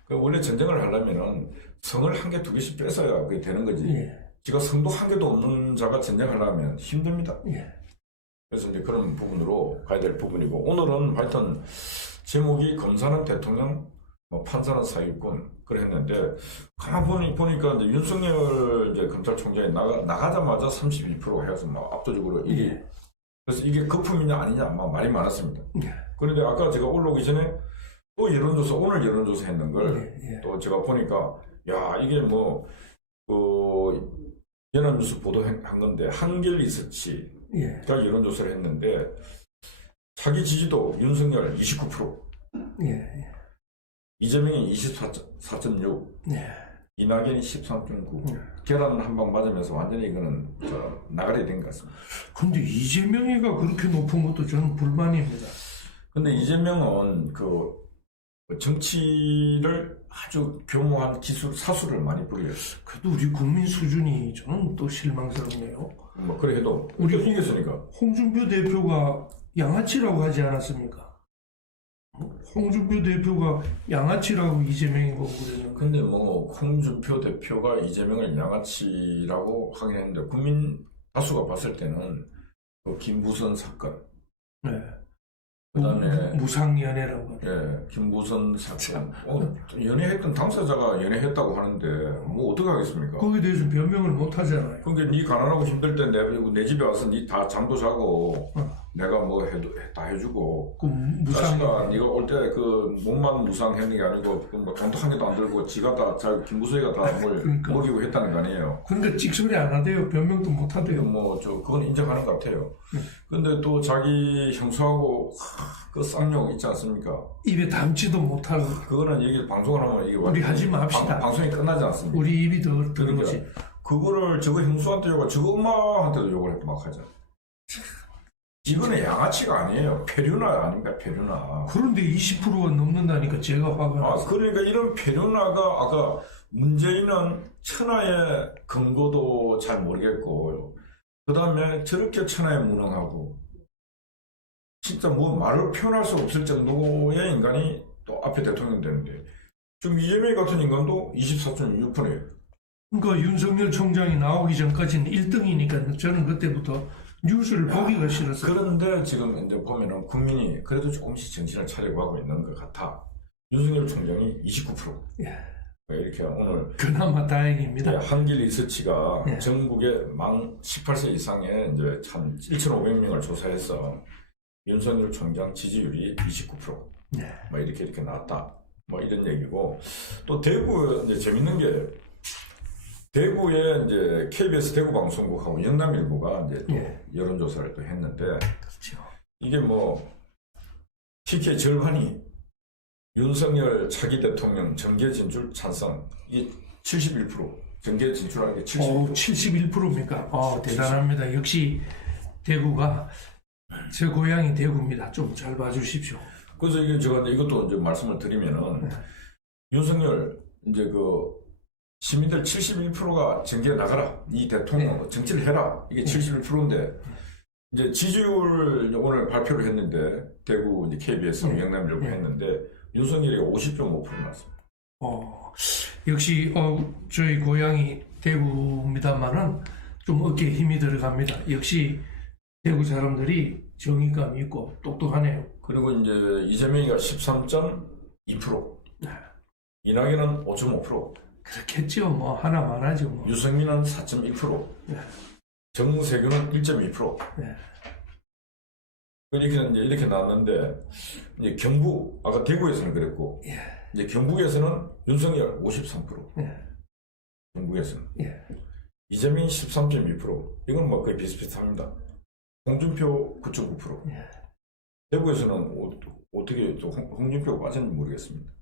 원래 전쟁을 하려면은 성을 한 개, 두 개씩 뺏어야 그게 되는 거지. 예. 지가 성도 한 개도 없는 자가 전쟁하려면 힘듭니다. 예. 그래서 이제 그런 부분으로 가야 될 부분이고, 오늘은 하여튼 제목이 검사는 대통령, 판사는 사기꾼 그랬는데 가만 보니까 이제 윤석열 이제 검찰총장이 나가자마자 32% 해서 막 압도적으로 이게 예. 그래서 이게 거품이냐 아니냐 막 말이 많았습니다. 예. 그런데 아까 제가 올라오기 전에 또 오늘 여론조사 했는 걸 예. 또 제가 보니까 야 이게 연합뉴스 보도한 건데 한결 리서치가 예. 여론조사를 했는데 자기 지지도 윤석열 29%, 예. 이재명이 24.6, 예. 이낙연이 13.9. 계란 한 방 맞으면서 완전히 이거는 나가리 된 것 같습니다. 근데 이재명이가 그렇게 높은 것도 저는 불만입니다. 근데 이재명은 그 정치를 아주 교모한 기술 사수를 많이 부려요. 그래도 우리 국민 수준이 저는 또 실망스럽네요. 뭐 그래 해도 우리 이겼으니까. 홍준표 대표가 양아치라고 하지 않았습니까? 홍준표 대표가 양아치라고 이재명이 보고 그랬는데. 근데 뭐 홍준표 대표가 이재명을 양아치라고 하긴 했는데 국민 다수가 봤을 때는 그 김부선 사건, 네. 그다음에 무상연애라고. 예, 김부선 사건, 연애했던 당사자가 연애했다고 하는데 뭐 어떻게 하겠습니까? 거기에 대해서 변명을 못 하잖아요. 그러니까 네 가난하고 힘들 때 내 집에 와서 네 다 잠도 자고 내가 뭐 해도 다 해주고 그 무상. 자식아 네가 올 때 그 몸만 무상했는 게 아니고 뭐 돈도 한 개도 안 들고 지가 다 김부선이가 다 뭘 그러니까. 먹이고 했다는 거 아니에요. 그러니까 찍소리 안 하대요. 변명도 못 하대요. 뭐 그건 인정하는 것 같아요. 근데 또 자기 형수하고 그 쌍욕 있지 않습니까? 입에 담지도 못하고. 그거는 얘기 방송을 하면 이게 우리 하지 맙시다. 방송이 끝나지 않습니까? 우리 입이 더 그러니까 더러지. 그거를 저거 형수한테 욕을 저거 엄마한테도 욕을 막 하죠. 이거는 양아치가 아니에요. 폐륜화 아닙니까? 폐륜화. 그런데 20%가 넘는다니까 제가 화가 나서. 그러니까 이런 폐륜화가 아까 문재인은 천하의 근거도 잘 모르겠고 그 다음에 저렇게 천하에 무능하고 진짜 뭐 말을 표현할 수 없을 정도의 인간이 또 앞에 대통령 되는데 지금 이재명 같은 인간도 24.6%예요. 그러니까 윤석열 총장이 나오기 전까지는 1등이니까 저는 그때부터 뉴스를 보기가 싫었어요. 그런데 지금 이제 보면은 국민이 그래도 조금씩 정신을 차려가고 있는 것 같아. 윤석열 총장이 29%. 예. 이렇게 오늘 그나마 다행입니다. 한길 리서치가 예. 전국의 만 18세 이상의 이제 한 1,500명을 조사해서 윤석열 총장 지지율이 29%. 예. 뭐 이렇게 나왔다. 뭐 이런 얘기고 또 대구 이제 재밌는 게 대구에 이제 KBS 대구 방송국하고 영남일보가 이제 또 예. 여론조사를 또 했는데 그렇죠. 이게 뭐 TK 절반이 윤석열 차기 대통령 정계 진출 찬성 이게 71% 정계 진출하는 게 71%. 71%입니까? 대단합니다. 역시 대구가 제 고향이 대구입니다. 좀 잘 봐주십시오. 그래서 이게 제가 이것도 이제 말씀을 드리면은 윤석열 이제 그 시민들 71%가 정계에 나가라. 이 대통령 정치를 해라. 이게 71%인데 이제 지지율 오늘 발표를 했는데 대구 이제 KBS 영남일보 했는데 윤석열이 50.5% 나왔습니다. 역시 저희 고향이 대구입니다만은 좀 어깨에 힘이 들어갑니다. 역시 대구 사람들이 정의감 있고 똑똑하네요. 그리고 이제 이재명이가 13.2%, 이낙연은 5.5%, 그렇겠죠. 뭐 하나만 하죠. 뭐. 유승민은 4.1%, 정세균은 1.2%. 이렇게 나왔는데 이제 경북 아까 대구에서는 그랬고 이제 경북에서는 윤석열 53%, 경북에서는 이재명이 13.2%. 이건 뭐 거의 비슷비슷합니다. 홍준표 9.9%. 대구에서는 어떻게 또 홍준표가 빠졌는지 모르겠습니다.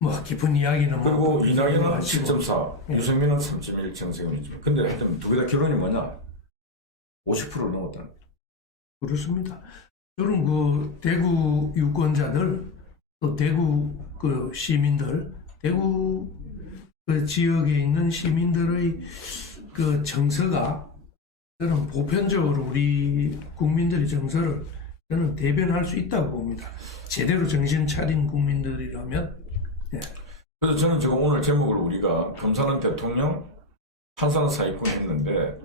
뭐 깊은 이야기는 그리고 뭐 이낙연은 7.4, 유승민은 3.1, 정세균이 2.1. 근데 하여튼 두 개 다 결론이 뭐냐? 50%를 넘었다는. 그렇습니다. 저는 그 대구 유권자들 또 대구 그 시민들 대구 그 지역에 있는 시민들의 그 정서가 저는 보편적으로 우리 국민들의 정서를 저는 대변할 수 있다고 봅니다. 제대로 정신 차린 국민들이라면. 그래서 저는 지금 오늘 제목을 우리가 검사는 대통령, 판사는 사기꾼 했는데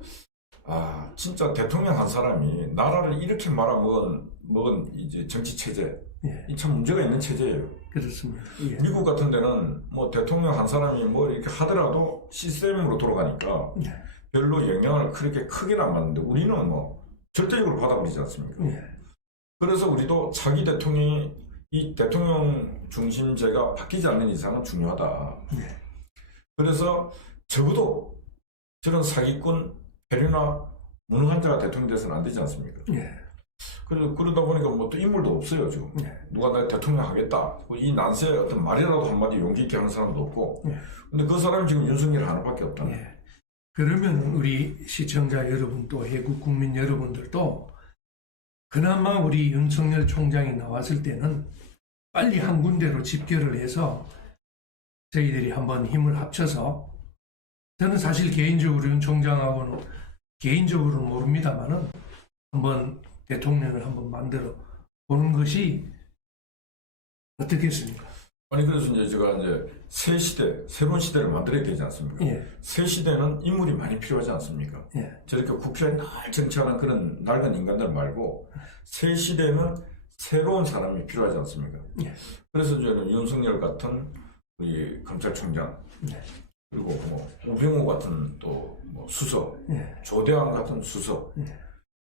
진짜 대통령 한 사람이 나라를 이렇게 말아먹은 이제 정치 체제, 이 참 문제가 있는 체제예요. 그렇습니다. 미국 같은 데는 뭐 대통령 한 사람이 뭐 이렇게 하더라도 시스템으로 돌아가니까 별로 영향을 그렇게 크게는 안 받는데 우리는 뭐 절대적으로 받아버리지 않습니까? 그래서 우리도 차기 대통령이 이 대통령 중심제가 바뀌지 않는 이상은 중요하다. 그래서 적어도 저런 사기꾼, 폐륜화, 무능한 자가 대통령 돼서는 안 되지 않습니까? 그러다 보니까 뭐 또 인물도 없어요, 지금. 누가 나 대통령 하겠다. 이 난세에 어떤 말이라도 한마디 용기 있게 하는 사람도 없고. 근데 그 사람이 지금 윤석열 하나밖에 없다. 그러면 우리 시청자 여러분 또 해국 국민 여러분들도 그나마 우리 윤석열 총장이 나왔을 때는 빨리 한 군데로 집결을 해서 저희들이 한번 힘을 합쳐서, 저는 사실 개인적으로 윤 총장하고는 개인적으로는 모릅니다만은 한번 대통령을 한번 만들어 보는 것이 어떻겠습니까? 아니 그래서 이제 제가 이제 새 시대, 새로운 시대를 만들어야 되지 않습니까? 예, 새 시대는 인물이 많이 필요하지 않습니까? 예, 저렇게 국회에 늘 정치하는 그런 낡은 인간들 말고 새 시대는 새로운 사람이 필요하지 않습니까? 예. 그래서 저는 윤석열 같은 우리 검찰총장 예. 그리고 뭐 우병우 같은 또 뭐 수석, 예, 조대환 같은 수석, 예.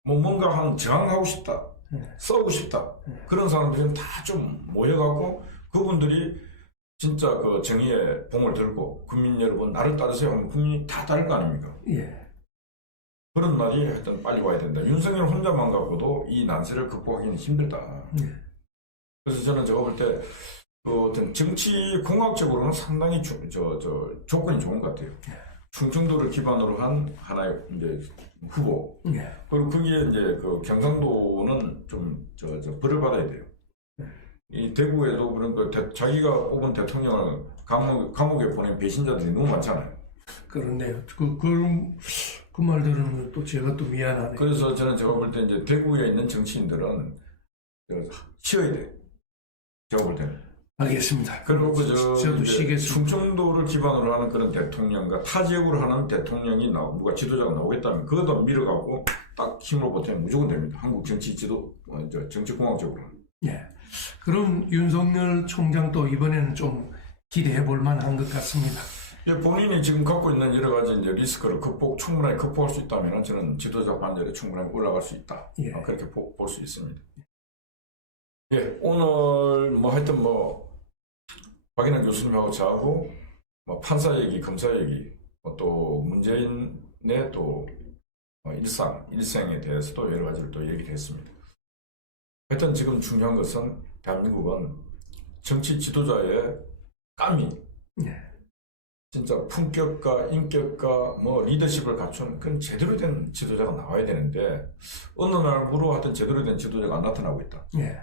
뭐 뭔가 한 저항하고 싶다, 예. 싸우고 싶다 예. 그런 사람들은 다 좀 모여갖고 그분들이 진짜 그 정의의 봉을 들고 국민 여러분 나를 따르세요 하면 국민이 다 따를 거 아닙니까? 예. 그런 날이 하여튼 빨리 와야 된다. 윤석열 혼자만 갖고도 이 난세를 극복하기는 힘들다. 예. 그래서 저는 제가 볼 때 그 어떤 정치 공학적으로는 상당히 조건이 좋은 것 같아요. 충청도를 기반으로 한 하나의 이제 후보. 예. 그리고 거기에 이제 그 경상도는 좀 벌을 받아야 돼요. 이 대구에도 그러니까 자기가 뽑은 대통령을 감옥에 보낸 배신자들이 너무 많잖아요. 그런데요. 그 말 들으면 또 제가 또 미안하네. 그래서 저는 제가 볼 때 이제 대구에 있는 정치인들은 쉬어야 돼. 제가 볼 때는. 알겠습니다. 그리고 저도 쉬겠습니다. 충청도를 기반으로 하는 그런 대통령과 타 지역으로 하는 대통령이 누가 지도자가 나오겠다면 그것도 밀어가고 딱 힘으로 보태면 무조건 됩니다. 한국 정치 정치공학적으로는. 예. 그럼 윤석열 총장도 이번에는 좀 기대해 볼 만한 것 같습니다. 예, 본인이 지금 갖고 있는 여러 가지 이제 리스크를 충분하게 극복할 수 있다면 저는 지도자 반열에 충분하게 올라갈 수 있다. 예. 그렇게 볼 수 있습니다. 예, 오늘 뭐 하여튼 뭐 박인환 교수님하고 저하고 뭐 판사 얘기, 검사 얘기, 또 문재인의 또 일생에 대해서도 여러 가지를 또 얘기를 했습니다. 하여튼 지금 중요한 것은 대한민국은 정치 지도자의 깜이 예. 진짜 품격과 인격과 뭐 리더십을 갖춘 그런 제대로 된 지도자가 나와야 되는데 어느 날부로 하여튼 제대로 된 지도자가 안 나타나고 있다. 예.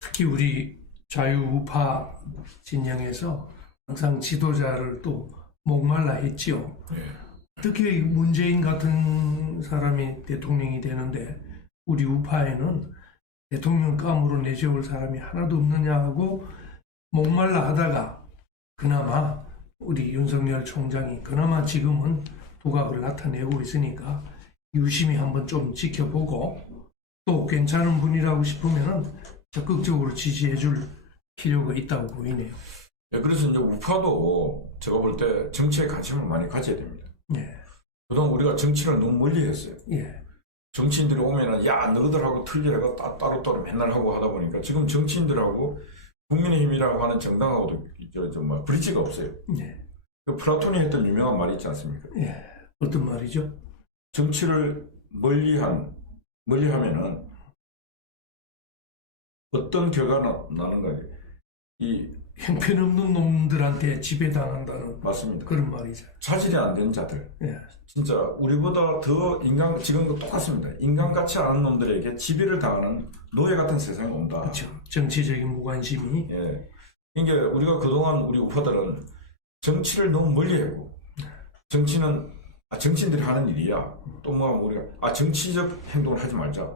특히 우리 자유우파 진영에서 항상 지도자를 또 목말라 했지요. 예. 특히 문재인 같은 사람이 대통령이 되는데 우리 우파에는 대통령감으로 내세울 사람이 하나도 없느냐 하고 목말라 하다가 그나마 우리 윤석열 총장이 그나마 지금은 두각을 나타내고 있으니까 유심히 한번 좀 지켜보고 또 괜찮은 분이라고 싶으면은 적극적으로 지지해 줄 필요가 있다고 보이네요. 예, 그래서 이제 우파도 제가 볼 때 정치에 관심을 많이 가져야 됩니다. 예. 그동안 우리가 정치를 너무 멀리 했어요. 예. 정치인들이 오면은 야 너희들하고 틀리다가 따로따로 맨날 하고 하다 보니까 지금 정치인들하고 국민의힘이라고 하는 정당하고도 뭐 브릿지가 없어요. 예. 그 플라톤이 했던 유명한 말이 있지 않습니까? 예. 어떤 말이죠? 정치를 멀리하면은 어떤 결과가 나는가? 이 형편없는 놈들한테 지배당한다는 맞습니다. 그런 말이죠. 자질이 안 된 자들, 예. 진짜 우리보다 더 지금도 똑같습니다. 인간같이 않은 놈들에게 지배를 당하는 노예 같은 세상이 온다. 그렇죠. 정치적인 무관심이. 예. 그러니까 우리가 그동안 우리 우파들은 정치를 너무 멀리하고 정치는 정치인들이 하는 일이야. 또 뭐 우리가 정치적 행동을 하지 말자.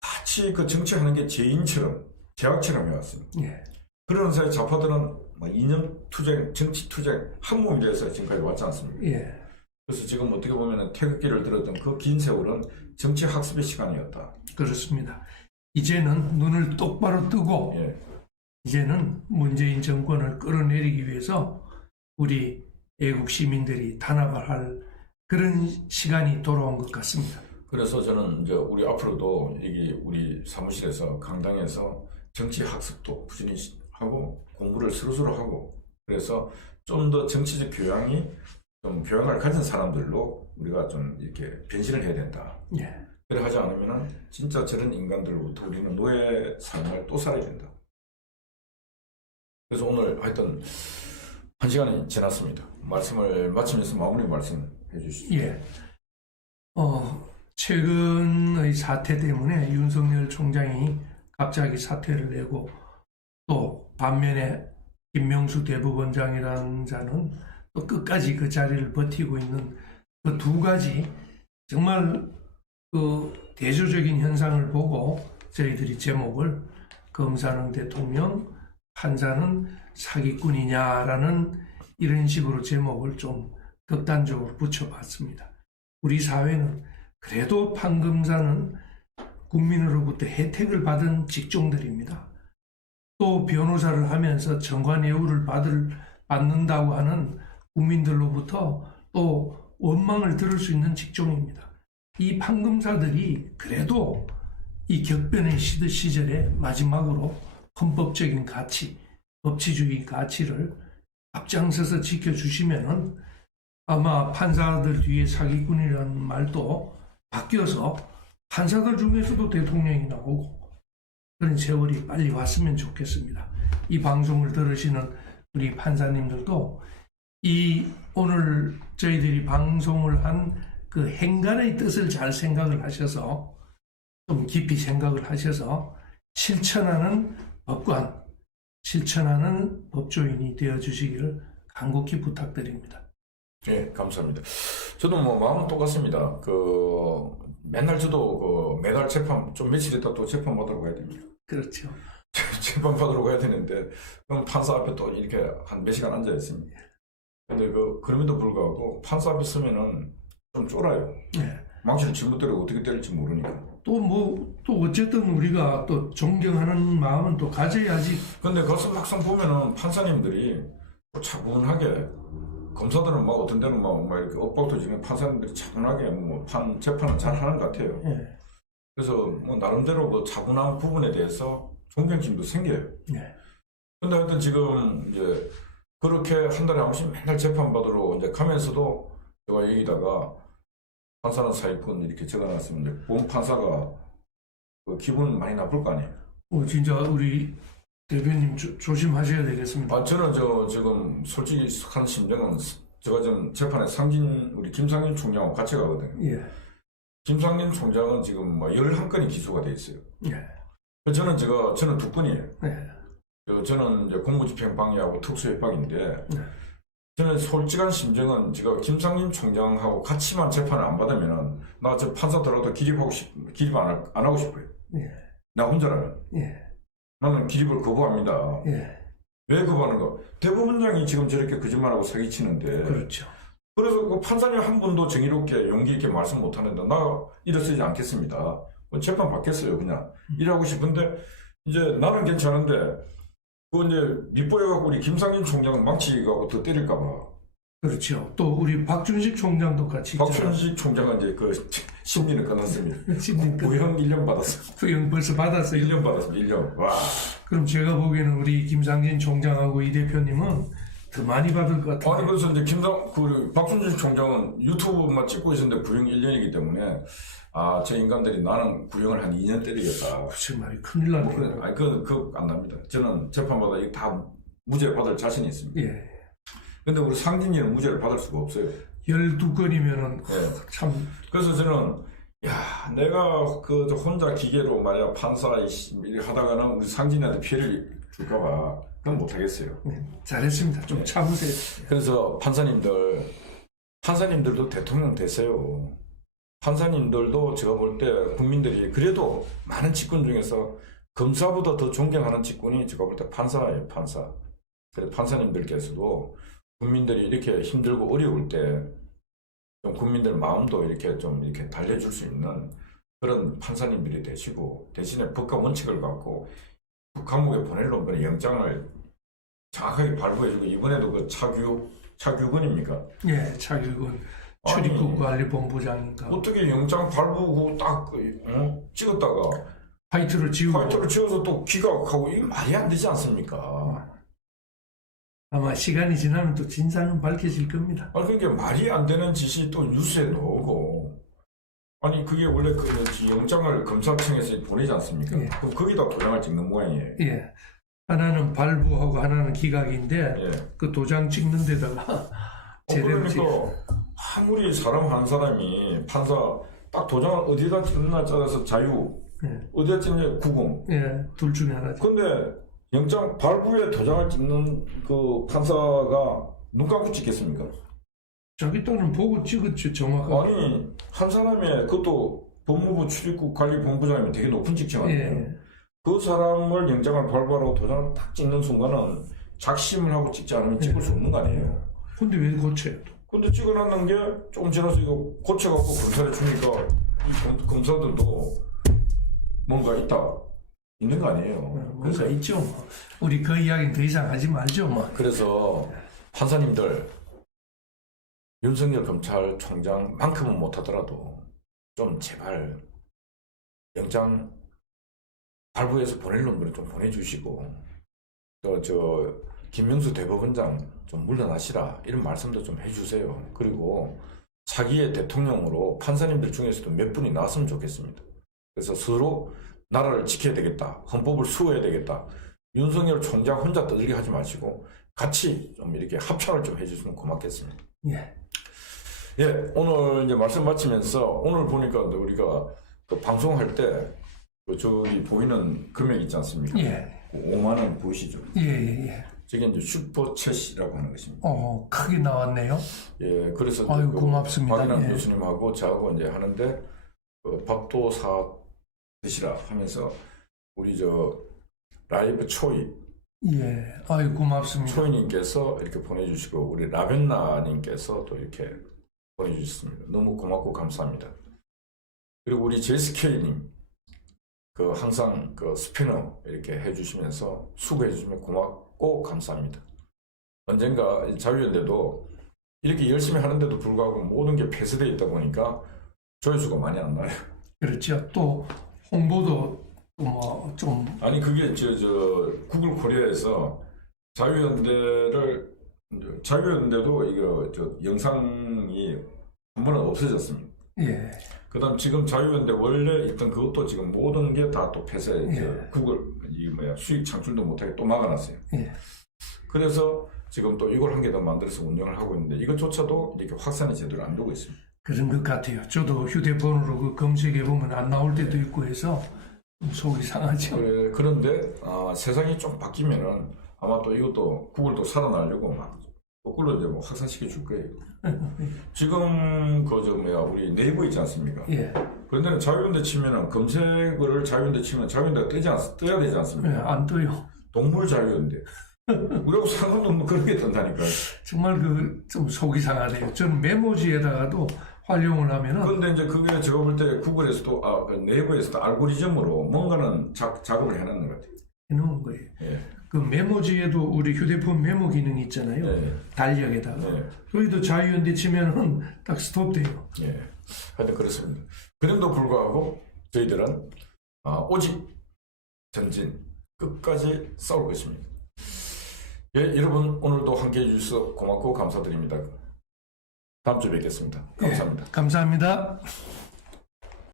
마치 그 정치하는 게 죄인처럼 죄악처럼 해왔습니다. 예. 그런 사이 좌파들은 이념 투쟁, 정치 투쟁 한 몸이 돼서 지금까지 왔지 않습니까? 예. 그래서 지금 어떻게 보면 태극기를 들었던 그 긴 세월은 정치 학습의 시간이었다. 그렇습니다. 이제는 눈을 똑바로 뜨고 예. 이제는 문재인 정권을 끌어내리기 위해서 우리 애국 시민들이 단합을 할 그런 시간이 돌아온 것 같습니다. 그래서 저는 이제 우리 앞으로도 여기 우리 사무실에서 강당에서 정치 학습도 꾸준히 하고 공부를 서로서로 하고 그래서 좀 더 정치적 교양을 가진 사람들로 우리가 좀 이렇게 변신을 해야 된다. 예. 그래 하지 않으면은 진짜 저런 인간들로부터 우리는 노예 삶을 또 살아야 된다. 그래서 오늘 하여튼 1시간이 지났습니다. 말씀을 마치면서 마무리 말씀 해주시죠. 예. 최근의 사태 때문에 윤석열 총장이 갑자기 사퇴를 내고 또 반면에 김명수 대법원장이라는 자는 또 끝까지 그 자리를 버티고 있는 그 두 가지 정말 그 대조적인 현상을 보고 저희들이 제목을 검사는 대통령, 판사는 사기꾼이냐라는 이런 식으로 제목을 좀 극단적으로 붙여봤습니다. 우리 사회는 그래도 판검사는 국민으로부터 혜택을 받은 직종들입니다. 또 변호사를 하면서 정관예우를 받는다고 하는 국민들로부터 또 원망을 들을 수 있는 직종입니다. 이 판검사들이 그래도 이 격변의 시절에 마지막으로 헌법적인 가치, 법치주의 가치를 앞장서서 지켜주시면은 아마 판사들 뒤에 사기꾼이라는 말도 바뀌어서 판사들 중에서도 대통령이 나오고 그런 세월이 빨리 왔으면 좋겠습니다. 이 방송을 들으시는 우리 판사님들도 이 오늘 저희들이 방송을 한 그 행간의 뜻을 잘 생각을 하셔서 좀 깊이 생각을 하셔서 실천하는 법관, 실천하는 법조인이 되어주시기를 간곡히 부탁드립니다. 네, 감사합니다. 저도 뭐 마음은 똑같습니다. 맨날 저도 매달 재판 좀 며칠 있다 또 재판 받으러 가야 됩니다. 그렇죠. 재판 받으러 가야 되는데 그럼 판사 앞에 또 이렇게 한 몇 시간 앉아 있습니다. 근데 그럼에도 불구하고 판사 앞에 서면은 좀 쫄아요. 네. 망치를 잘못 때리고 어떻게 때릴지 모르니까. 또 어쨌든 우리가 또 존경하는 마음은 또 가져야지. 근데 거기서 막상 보면은 판사님들이 차분하게, 검사들은 막 어떤 데는 막 이렇게 엇박도 지는 판사님들이 차분하게 재판은 잘 하는 것 같아요. 네. 그래서 뭐 나름대로 그 차분한 부분에 대해서 존경심도 생겨요. 네. 근데 하여튼 지금 이제 그렇게 한 달에 한 번씩 맨날 재판 받으러 이제 가면서도 제가 여기다가 판사는 사기꾼 이렇게 적어놨으면 이제 본 판사가 그 기분 많이 나쁠 거 아니에요. 진짜 우리 대표님 조심하셔야 되겠습니다. 저는 지금 솔직히 한 심정은 제가 지금 재판에 우리 김상진 총장하고 같이 가거든요. 예. 김상진 총장은 지금 11건이 기소가 돼 있어요. 예. 저는 두 건이에요. 네. 저는 이제 공무집행 방해하고 특수협박인데, 네. 저는 솔직한 심정은 제가 김상진 총장하고 같이만 재판을 안 받으면은 나 저 판사 들어도 기립 안 하고 싶어요. 예. 나 혼자라면. 예. 나는 기립을 거부합니다. 예. 왜 거부하는 거? 대법원장이 지금 저렇게 거짓말하고 사기치는데. 그렇죠. 그래서 그 판사님 한 분도 정의롭게 용기 있게 말씀 못 하는데 나 일어서지 않겠습니다. 재판 받겠어요, 그냥. 일하고 싶은데 이제 나는 괜찮은데 그 이제 밑보여갖고 우리 김상진 총장은 망치가고 더 때릴까봐. 그렇죠. 또 우리 박준식 총장도 같이. 박준식 총장은 이제 심리는 끝났습니다. 심리 끝. 구형 1년 받았어요. 구형 벌써 받았어요. 1년 받았습니다. 1년. 와. 그럼 제가 보기에는 우리 김상진 총장하고 이 대표님은 더 많이 받을 것 같아요. 아니 그래서 이제 박준식 총장은 유튜브만 찍고 있었는데 구형 1년이기 때문에 저 인간들이 나는 구형을 한 2년 때리겠다. 그치 말이 큰일 나네. 아니 안 납니다. 저는 재판받아 이거 다 무죄 받을 자신이 있습니다. 예. 근데 우리 상진이는 무죄를 받을 수가 없어요. 12건이면은 네. 참. 그래서 저는 내가 혼자 기계로 말이야 판사 이렇게 하다가는 우리 상진이한테 피해를 줄까봐 그건 못하겠어요. 네, 잘했습니다. 좀 네. 참으세요. 그래서 판사님들도 대통령 되세요. 판사님들도 제가 볼 때 국민들이 그래도 많은 직군 중에서 검사보다 더 존경하는 직군이 제가 볼 때 판사예요, 판사. 그래서 판사님들께서도 국민들이 이렇게 힘들고 어려울 때 좀 국민들 마음도 이렇게 좀 이렇게 달래줄 수 있는 그런 판사님들이 되시고 대신에 법과 원칙을 갖고 감옥에 보낼 놈들의 영장을 정확하게 발부해주고 이번에도 차규근입니까? 예, 차규근 출입국관리본부장인가. 어떻게 영장 발부고 딱 찍었다가 화이트를 지워서 또 기각하고 이게 말이 안 되지 않습니까? 아마 시간이 지나면 또 진상은 밝혀질 겁니다. 그게 말이 안 되는 짓이 또 뉴스에 나오고 아니 그게 원래 영장을 검찰청에서 보내지 않습니까? 예. 그럼 거기다 도장을 찍는 모양이에요. 예. 하나는 발부하고 하나는 기각인데 예. 그 도장 찍는 데다가 제대로 그러니까 아무리 사람 한 사람이 판사 딱 도장을 어디다 찍나 짜서 자유 예. 어디다 찍냐 구공 예, 둘 중에 하나죠. 근데 영장 발부에 도장을 찍는 그 판사가 눈 감고 찍겠습니까? 자기 딴은 보고 찍었죠, 정확하게. 아니 한 사람의 그것도 법무부 출입국 관리본부장이면 되게 높은 직책 아니에요. 예. 그 사람을 영장을 발부하라고 도장을 딱 찍는 순간은 작심을 하고 찍지 않으면 찍을 수 없는 거 아니에요. 근데 왜 고쳐요? 근데 찍어놨는 게 조금 지나서 이거 고쳐갖고 검사에 주니까 이 검사들도 뭔가 있는 거 아니에요. 뭔가 있죠. 뭐. 우리 그 이야기는 더 이상 하지 말죠. 뭐. 그래서 판사님들 윤석열 검찰총장만큼은 못하더라도 좀 제발 영장 발부해서 보낼 놈들은 좀 보내주시고 또 김명수 대법원장 좀 물러나시라 이런 말씀도 좀 해주세요. 그리고 차기의 대통령으로 판사님들 중에서도 몇 분이 나왔으면 좋겠습니다. 그래서 서로 나라를 지켜야 되겠다, 헌법을 수호해야 되겠다, 윤석열 총장 혼자 떠들게 하지 마시고 같이 좀 이렇게 합창을 좀 해주시면 고맙겠습니다. 예. 예, 오늘 이제 말씀 마치면서 오늘 보니까 우리가 그 방송할 때 저기 보이는 금액 있지 않습니까? 예. 5만 원 보이시죠? 예. 저게 이제 슈퍼챗이라고 하는 것입니다. 크게 나왔네요. 예, 그래서 아유, 그 고맙습니다. 박인환 예. 교수님하고 저하고 이제 하는데 밥도 사 드시라 하면서 우리 라이브 초이 예. 아유, 고맙습니다. 초이님께서 이렇게 보내주시고 우리 라벤나님께서 또 이렇게 보내주셨습니다. 너무 고맙고 감사합니다. 그리고 우리 제스케이님 항상 스패너 이렇게 해주시면서 수고해주시면 고맙고 감사합니다. 언젠가 자유연대도 이렇게 열심히 하는데도 불구하고 모든 게 폐쇄되어 있다 보니까 조회수가 많이 안 나요. 그렇죠. 또 홍보도 뭐 좀 아니 그게 구글 코리아에서 자유연대도 이거 영상이 한 번은 없어졌습니다. 예. 그다음 지금 자유연대 원래 있던 그것도 지금 모든 게 다 또 폐쇄 구글 수익 창출도 못하게 또 막아놨어요. 예. 그래서 지금 또 이걸 한 개 더 만들어서 운영을 하고 있는데 이것조차도 이렇게 확산이 제대로 안 되고 있습니다. 그런 것 같아요. 저도 휴대폰으로 검색해 보면 안 나올 때도 있고 해서 좀 속이 상하죠. 그런데 세상이 좀 바뀌면은 아마 또 이것도 구글도 살아나려고 막 거꾸로 이제 확산시켜 줄 거예요. 지금 우리 네이버 있지 않습니까? 예. 그런데 자유연대 치면은 검색을 자유연대 치면 자유연대가 떠야 되지 않습니까? 예, 안 떠요. 동물 자유연대. 우리하고 상관없는 그런 게 든다니까요. 정말 좀 속이 상하네요. 저는 메모지에다가도 활용을 하면은. 그런데 이제 그게 제가 볼 때 구글에서도 네이버에서도 알고리즘으로 뭔가는 작업을 해놓는 것 같아요. 해놓은 거예요. 예. 그 메모지에도 우리 휴대폰 메모 기능 있잖아요. 네. 달력에다가. 네. 거기도 자유연대 치면은 딱 스톱돼요. 예. 하여튼 그렇습니다. 그럼에도 불구하고 저희들은 오직 전진 끝까지 싸울 것입니다. 예, 여러분 오늘도 함께해 주셔서 고맙고 감사드립니다. 다음 주에 뵙겠습니다. 감사합니다. 예, 감사합니다.